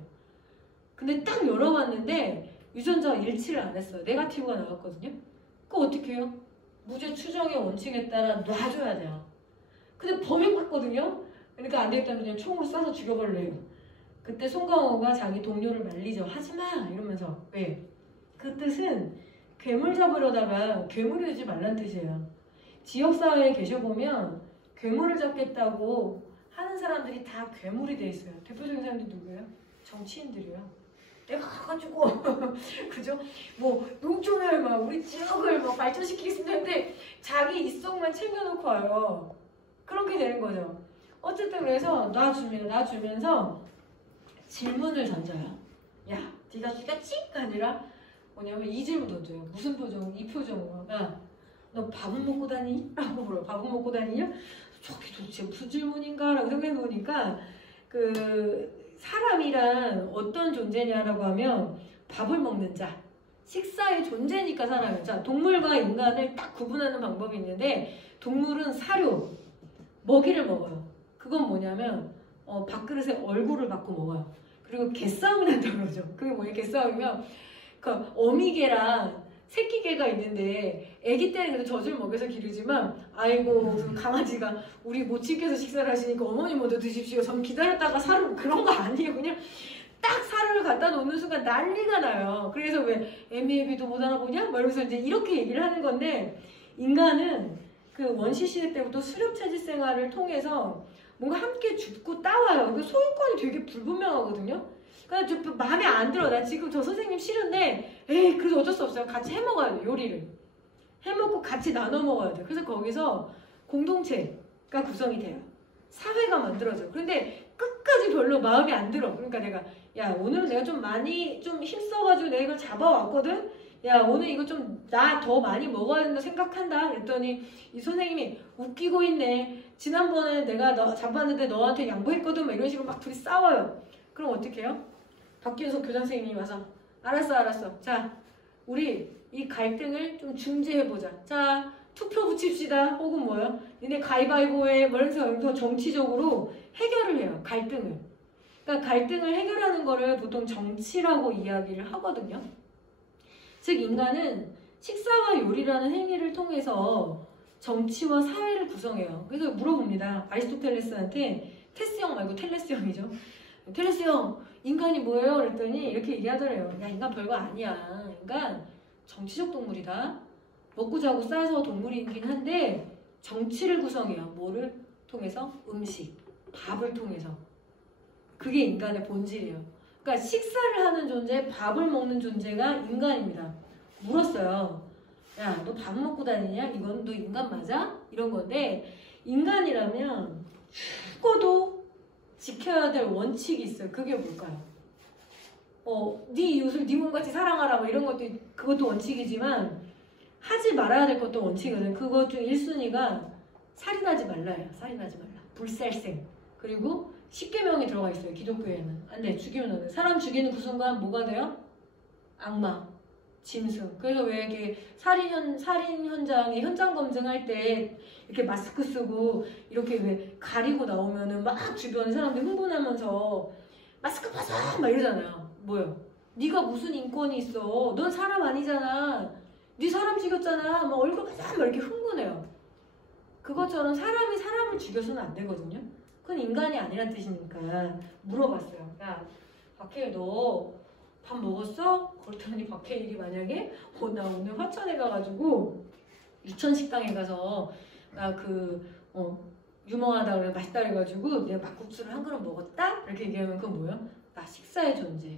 근데 딱 열어봤는데 유전자 일치를 안 했어요. 네거티브가 나왔거든요. 그거 어떻게 해요? 무죄 추정의 원칙에 따라 놔줘야 돼요. 근데 범인 같거든요. 그러니까 안 되겠다면 그냥 총으로 쏴서 죽여버려요. 그때 송강호가 자기 동료를 말리죠. 하지마 이러면서. 왜? 그 뜻은 괴물 잡으려다가 괴물이 되지 말란 뜻이에요. 지역사회에 계셔보면 괴물을 잡겠다고 하는 사람들이 다 괴물이 돼 있어요. 대표적인 사람들이 누구예요? 정치인들이에요. 내가 가가지고 그죠? 뭐 농촌을 막 우리 지역을 막 발전시키겠는데 자기 입속만 챙겨놓고 와요. 그렇게 되는 거죠. 어쨌든 그래서 놔주면서 질문을 던져요. 야, 네가 죽였지? 아니라 뭐냐면 이 질문 던져요. 무슨 표정? 이 표정으로. 야, 너 밥은 먹고 다니? 라고 물어요. 밥은 먹고 다니냐? 저게 도대체 무슨 질문인가? 라고 생각해보니까 사람이란 어떤 존재냐라고 하면 밥을 먹는 자. 식사의 존재니까 사람이죠. 자, 동물과 인간을 딱 구분하는 방법이 있는데 동물은 사료, 먹이를 먹어요. 그건 뭐냐면 밥그릇에 얼굴을 받고 먹어요. 그리고 개싸움을 한다고 그러죠. 그게 뭐예요? 개싸움이면 그러니까 어미개랑 새끼개가 있는데 아기 때는 그래도 젖을 먹여서 기르지만 아이고 강아지가 우리 모친께서 식사를 하시니까 어머니 먼저 드십시오. 전 기다렸다가 사료 그런 거 아니에요. 그냥 딱 사료를 갖다 놓는 순간 난리가 나요. 그래서 왜 애미애비도 못 알아보냐? 막 이러면서 이제 이렇게 얘기를 하는 건데 인간은 그 원시 시대 때부터 수렵채집 생활을 통해서 뭔가 함께 죽고 따와요. 그 소유권이 되게 불분명하거든요. 그러니까 좀 마음에 안 들어. 나 지금 저 선생님 싫은데 에이 그래도 어쩔 수 없어요. 같이 해먹어야 돼. 요리를 해먹고 같이 나눠 먹어야 돼. 그래서 거기서 공동체가 구성이 돼요. 사회가 만들어져요. 그런데 끝까지 별로 마음에 안 들어. 그러니까 내가 야 오늘은 내가 좀 많이 좀 힘써가지고 내가 이걸 잡아왔거든. 야 오늘 이거 좀 나 더 많이 먹어야 된다 생각한다 그랬더니 이 선생님이 웃기고 있네. 지난번에 내가 너 잡았는데 너한테 양보했거든 막 이런 식으로 막 둘이 싸워요. 그럼 어떻게 해요? 박기석 교장 선생님이 와서 알았어 자 우리 이 갈등을 좀 중재해보자. 자 투표 붙입시다. 혹은 뭐요? 니네 가위바위보에 뭐 이러면서 정치적으로 해결을 해요. 갈등을. 그러니까 갈등을 해결하는 거를 보통 정치라고 이야기를 하거든요. 즉 인간은 식사와 요리라는 행위를 통해서 정치와 사회를 구성해요. 그래서 물어봅니다. 아리스토텔레스한테 테스 형 말고 텔레스 형이죠. 텔레스 형 인간이 뭐예요? 그랬더니 이렇게 얘기하더래요. 야 인간 별거 아니야. 인간 정치적 동물이다. 먹고 자고 싸서 동물이긴 한데 정치를 구성해요. 뭐를 통해서? 음식, 밥을 통해서. 그게 인간의 본질이에요. 그러니까 식사를 하는 존재, 밥을 먹는 존재가 인간입니다. 물었어요. 야, 너 밥 먹고 다니냐? 이건 너 인간 맞아? 이런 건데 인간이라면 죽어도 지켜야 될 원칙이 있어요. 그게 뭘까요? 네 이웃을 네 몸같이 사랑하라 뭐 이런 것도 그것도 원칙이지만 하지 말아야 될 것도 원칙이거든. 그것 중 1순위가 살인하지 말라예요. 살인하지 말라. 불살생. 그리고 10계명이 들어가 있어요. 기독교에는. 안 돼. 죽이면 안 돼. 사람 죽이는 그 순간 뭐가 돼요? 악마. 짐승. 그래서 왜 이렇게 살인 현장에 현장 검증할 때 이렇게 마스크 쓰고 이렇게 왜 가리고 나오면은 막 주변에 사람들 흥분하면서 마스크 벗어! 막 이러잖아요. 뭐요? 네가 무슨 인권이 있어? 넌 사람 아니잖아. 네 사람 죽였잖아. 막 얼굴 가자! 막 이렇게 흥분해요. 그것처럼 사람이 사람을 죽여서는 안 되거든요. 그건 인간이 아니란 뜻이니까 물어봤어요. 야, 박혜일 너 밥 먹었어? 그랬더니 박혜일이 만약에 나 오늘 화천에 가가지고 유천 식당에 가서 나 유명하다 그래 맛있다 그래가지고 내가 막국수를 한 그릇 먹었다? 이렇게 얘기하면 그건 뭐예요? 나 식사의 존재,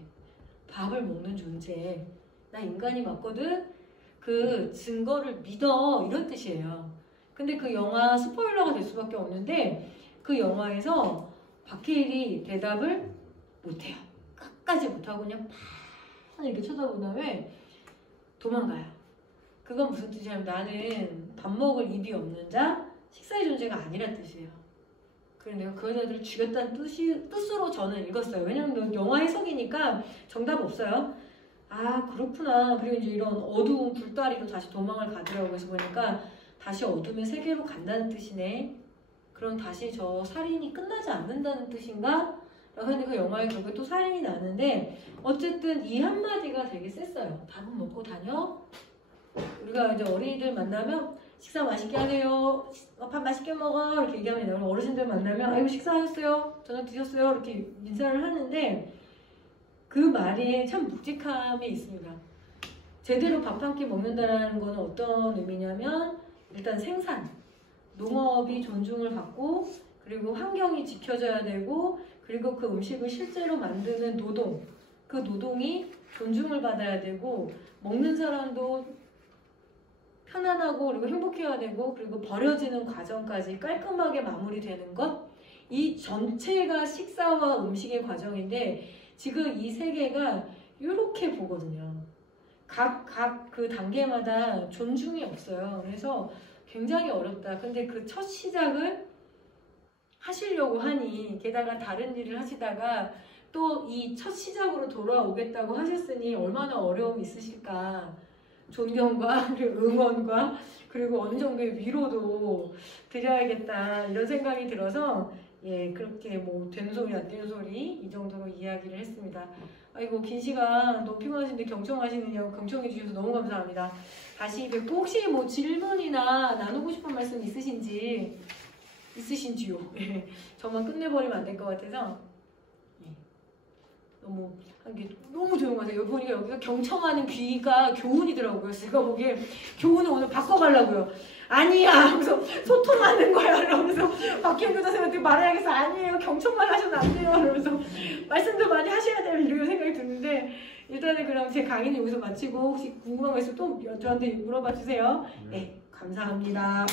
밥을 먹는 존재, 나 인간이 맞거든? 그 증거를 믿어 이런 뜻이에요. 근데 그 영화 스포일러가 될 수밖에 없는데 그 영화에서 박해일이 대답을 못해요. 끝까지 못하고 그냥 팍 이렇게 쳐다본 다음에 도망가요. 그건 무슨 뜻이냐면 나는 밥 먹을 입이 없는 자, 식사의 존재가 아니란 뜻이에요. 그래서 내가 그 여자들을 죽였다는 뜻으로 저는 읽었어요. 왜냐면 영화 해석이니까 정답 없어요. 아 그렇구나. 그리고 이제 이런 어두운 불다리로 다시 도망을 가더라고요. 그래서 보니까 다시 어둠의 세계로 간다는 뜻이네. 그럼 다시 저 살인이 끝나지 않는다는 뜻인가? 라고 하는데 그 영화에 결국에 또 살인이 나는데 어쨌든 이 한마디가 되게 셌어요. 밥은 먹고 다녀? 우리가 이제 어린이들 만나면 식사 맛있게 하세요. 밥 맛있게 먹어. 이렇게 얘기하면 어르신들 만나면 아이고 식사하셨어요? 저녁 드셨어요? 이렇게 인사를 하는데 그 말에 참 묵직함이 있습니다. 제대로 밥 한 끼 먹는다는 건 어떤 의미냐면 일단 생산, 농업이 존중을 받고 그리고 환경이 지켜져야 되고 그리고 그 음식을 실제로 만드는 노동, 그 노동이 존중을 받아야 되고 먹는 사람도 편안하고 그리고 행복해야 되고 그리고 버려지는 과정까지 깔끔하게 마무리되는 것, 이 전체가 식사와 음식의 과정인데 지금 이 세계가 이렇게 보거든요. 각 그 단계마다 존중이 없어요. 그래서 굉장히 어렵다. 근데 그 첫 시작을 하시려고 하니 게다가 다른 일을 하시다가 또 이 첫 시작으로 돌아오겠다고 하셨으니 얼마나 어려움이 있으실까. 존경과 그리고 응원과 그리고 어느 정도의 위로도 드려야겠다 이런 생각이 들어서 예 그렇게 뭐 되는 소리 안 되는 소리 이 정도로 이야기를 했습니다. 아이고 긴 시간 너무 피곤하신데 경청하시느냐고 경청해 주셔서 너무 감사합니다. 다시 뵙고 혹시 뭐 질문이나 나누고 싶은 말씀 있으신지요? 예, 저만 끝내버리면 안 될 것 같아서 예, 너무 한게 너무 조용하세요. 여기 보니까 여기가 경청하는 귀가 교훈이더라고요. 제가 보기에 교훈을 오늘 바꿔가려고요. 아니야 하면서 소통하는 거야 이러면서 박희영 교사 선생님한테 말해야겠어. 아니에요 경청만 하셔도 안 돼요 이러면서 말씀도 많이 하셔야 돼요 이런 생각이 드는데 일단은 그럼 제 강의는 여기서 마치고 혹시 궁금한 거 있으면 또 저한테 물어봐 주세요. 네 감사합니다.